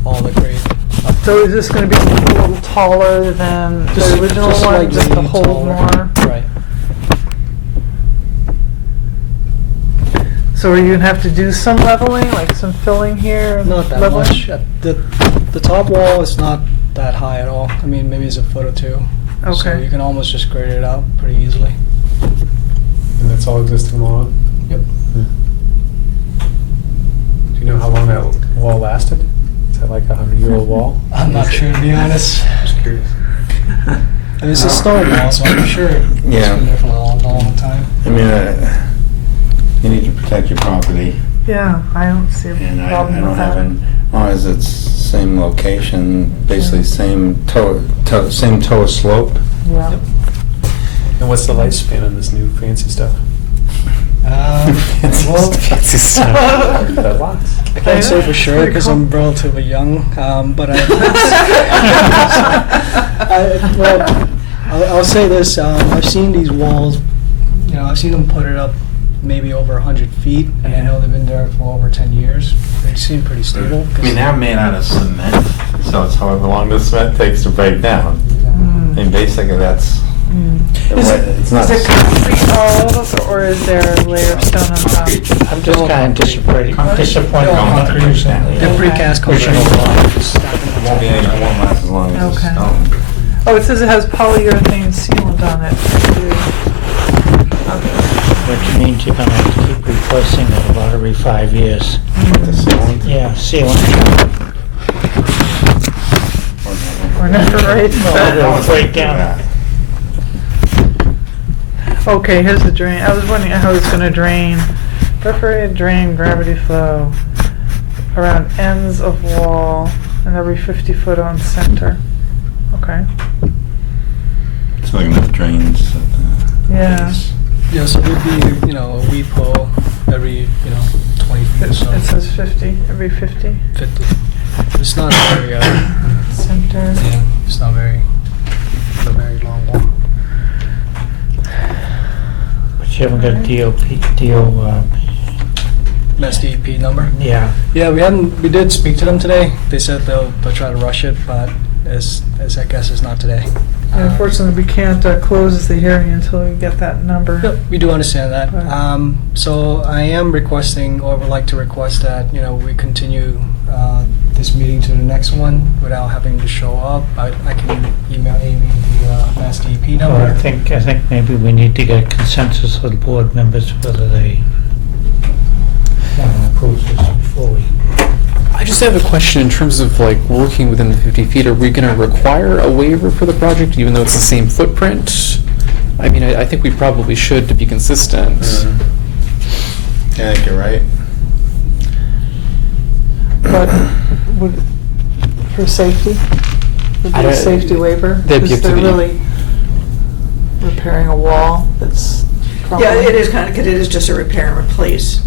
all the grade. Up. So is this gonna be a little taller than the original one, slightly just to hold taller. more? Right. So are you gonna have to do some leveling, like some filling here? and Not that leveling? much. The top wall is not that high at all. I mean, maybe it's a foot or two. So Okay. you can almost just grade it out pretty easily. And that's all existing lawn? Yep. Do you know how long that wall lasted? Is that like a 100-year-old wall? I'm not sure, to be honest. Just curious. I mean, it's a stone wall, so I'm sure it's Yeah. been there for a long, long time. I mean, you need to protect your property, Yeah, I don't see a and I problem don't with have that. an, as long as it's same location, basically same toe slope. Yeah. Yep. And what's the lifespan on this new fancy stuff? Well, Fancy stuff. That lots. I can't say for sure Pretty because cool. I'm relatively young, but I'll say this: I've seen these walls. I've seen them put it up maybe over 100 feet, and I know they've been there for over 10 years. They seem pretty stable. I mean, they're made out of cement, so it's however long the cement takes to break down. Mm. And basically, that's, it's not. Is it concrete all of it, or is there a layer of stone on top? I'm just kind of disappointed not using They're the precast original concrete. rock. It won't be any, it won't last as long as Okay. the stone. Oh, it says it has polyurethane sealant on it. Which means you're gonna have to keep replacing it about every 5 years. The sealant. Yeah, sealant. We're never right. It'll break down. Okay, here's the drain. I was wondering how it's gonna drain. Perforated drain gravity flow around ends of wall and every 50 foot on center. Okay. So like enough drains at the Yeah. base. Yeah, so there'd be, a weed pull every, 20 feet or so. It says 50, every 50 50. It's not very, center. yeah, it's not a very long wall. But you haven't got a Mass DEP number? yeah. Yeah, we did speak to them today. They said they'll try to rush it, but as I guess it's not today. And unfortunately, we can't close the hearing until we get that number. Yep, we do understand that. Right. So I am requesting, or would like to request that, we continue this meeting to the next one without having to show up. I can email Amy the Mass DEP Well, number. I think maybe we need to get a consensus of the board members whether they want to approve this before we. I just have a question in terms of like working within the 50 feet. Are we going to require a waiver for the project even though it's the same footprint? I mean, I think we probably should to be consistent. Yeah, I think you're right. But would, for safety, would be I a don't- safety waiver? That'd be Because up to they're the- really repairing a wall that's crumbling. Yeah, it is kind of, it is just a repair and replace.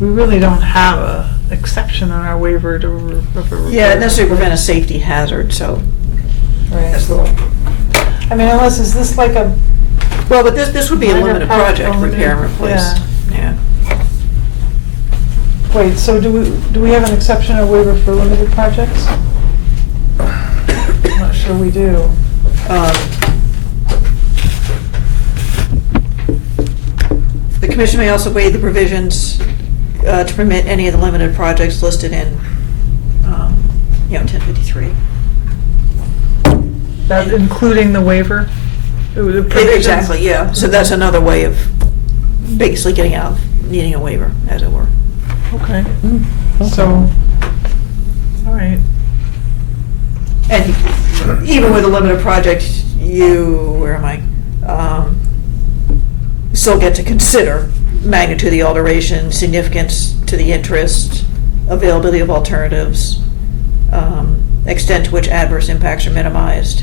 We really don't have a exception in our waiver to. Yeah, it necessarily prevent a safety hazard, so Right. that's the little. I mean, unless, is this like a? Well, but this would be a minor limited project, repair and limited- replace. Yeah. Wait, so do we have an exception or waiver for limited projects? I'm not sure we do. The commission may also waive the provisions to permit any of the limited projects listed in, 1053. That including the waiver? The provisions? Exactly, yeah. So that's another way of basically getting out, needing a waiver, as it were. Okay, so, all right. And even with a limited project, where am I? Still get to consider magnitude of the alteration, significance to the interest, availability of alternatives, extent to which adverse impacts are minimized,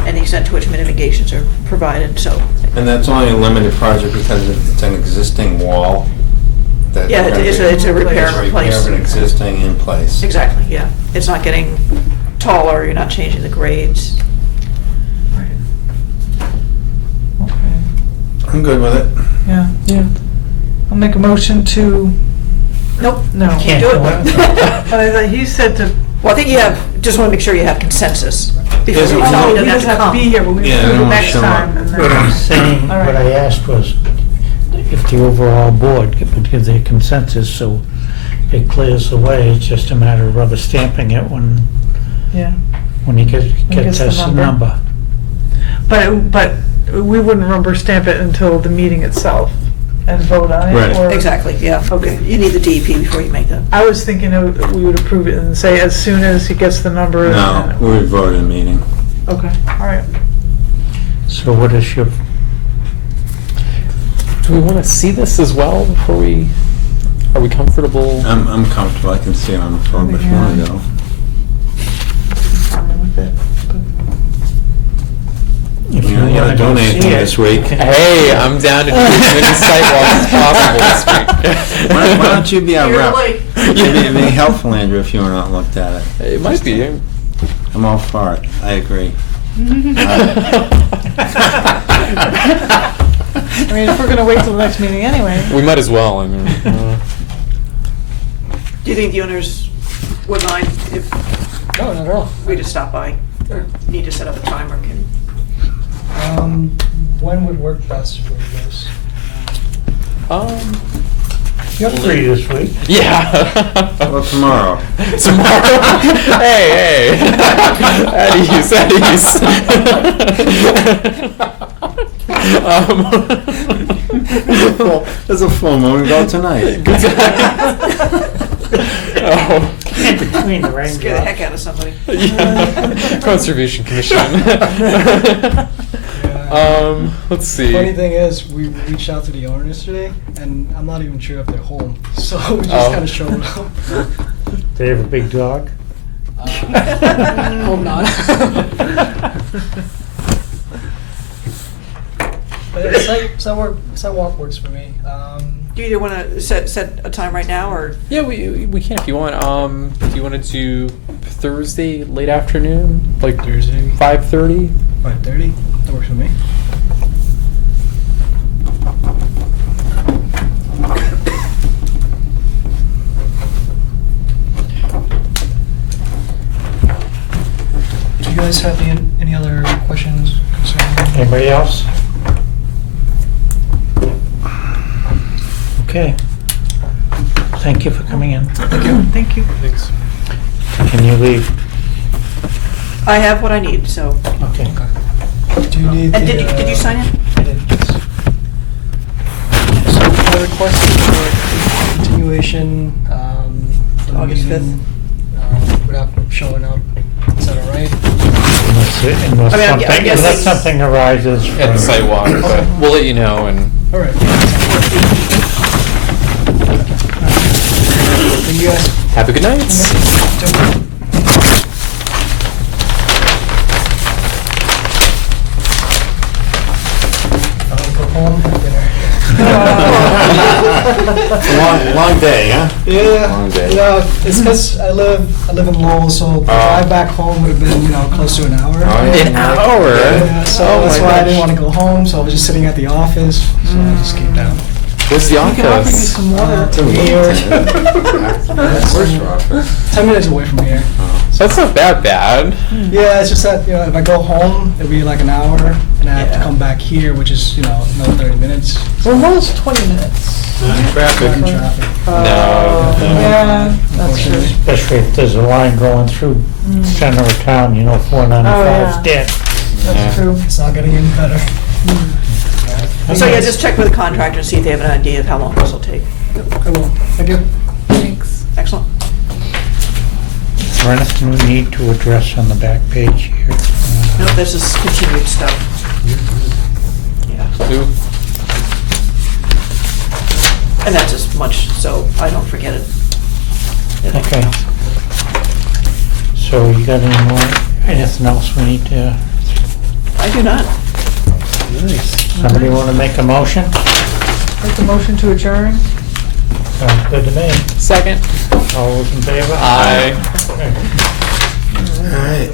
and the extent to which mitigations are provided, so. And that's only a limited project because it's an existing wall. that- Yeah, it's a repair and replace. Repair of an existing in place. Exactly, yeah. It's not getting taller, you're not changing the grades. Okay, I'm good with it. yeah. Yeah. I'll make a motion to, Nope, no. can't do it. But I thought he said to. Well, I think you have, just want to make sure you have consensus. Before Yes, you we Oh, tell no, me he to doesn't have to come. be here, but we Yeah, I can do don't it wanna next show time. up. and then- What I'm saying, All right. what I asked was if the overall board would give their consensus, so it clears the way. It's just a matter of rubber stamping it when Yeah, he gets gets the us the number. number. but we wouldn't rubber stamp it until the meeting itself and vote on it? Right. or- Exactly, yeah. Okay. You need the DEP before you make that. I was thinking we would approve it and say as soon as he gets the number. No, we would vote in a meeting. Okay, all right. So what is your, Do we want to see this as well before we? Are we comfortable? I'm comfortable. I can see it on the phone, but if you want to go. Fine with it, if you You want gotta to donate see anything it, this week. Hey, I'm down to do as many sidewalks as possible this week. Why don't you be our You're rep? late. It'd be helpful, Andrew, if you were not looked at it. It might be. I'm all for it. I agree. I mean, if we're gonna wait till the next meeting anyway. We might as well. I mean, Do you think the owners would mind if No, not at all. we just stop by? Or need to set up a timer? When would work best for you guys? you're free this week. Yeah. Well, tomorrow. Tomorrow. Hey, at ease, at ease. There's a full moon. We go tonight. Oh. In between the raindrops. Scare the heck out of somebody. Yeah. Conservation Commission. Let's see. Funny thing is, we reached out to the owners today, and I'm not even sure if they're home. So we just Oh. kind of showed up. They have a big dog? Hope not. But yeah, sidewalk works for me. Do you either want to set a time right now, or? Yeah, we can if you want. Do you want to do Thursday late afternoon, like Thursday, 5:30? 5:30. That works for me. Do you guys have any other questions concerning? Anybody else? Okay. Thank you for coming in. Thank you. Thanks. Can you leave? I have what I need, so. Okay. Do you need And the, did you sign it? I did, yes. So I requested for continuation, the August meeting, without showing up. Is that all right? unless I mean, I something, guess unless it's- something arises. At the from- sidewalk, but we'll let you know and. All right. Thank you guys. Have a good night. I'll go home, have dinner. Long day, huh? Yeah, Long day. you know, it's because I live in Lowell, so the drive back home would have been, you know, close to an hour. An hour? Yeah, so Oh that's my why I gosh. didn't want to go home, so I was just sitting at the office, so I just came down. Where's the We can offer you office? some water. Here, Where's your office? 10 minutes away from here. That's not that bad. Yeah, it's just that, you know, if I go home, it'll be like an hour, and I have to Yeah. come back here, which is, you know, another 30 minutes. Well, most 20 minutes. Driving traffic. Yeah, that's true. Especially if there's a line going through center of town, you know, 495's Oh, yeah. dead. That's true. It's not getting any better. So yeah, just check with the contractor and see if they have an idea of how long this will take. I will. Thank you. Thanks. Excellent. Is there anything we need to address on the back page here? No, this is continued stuff. Yeah, Ooh. and that's as much, so I don't forget it. Okay. So you got any more, anything else we need to, I do not. somebody want to make a motion? Make the motion to adjourn? Sounds good to me. Second. All those in favor? Aye. Okay. All right.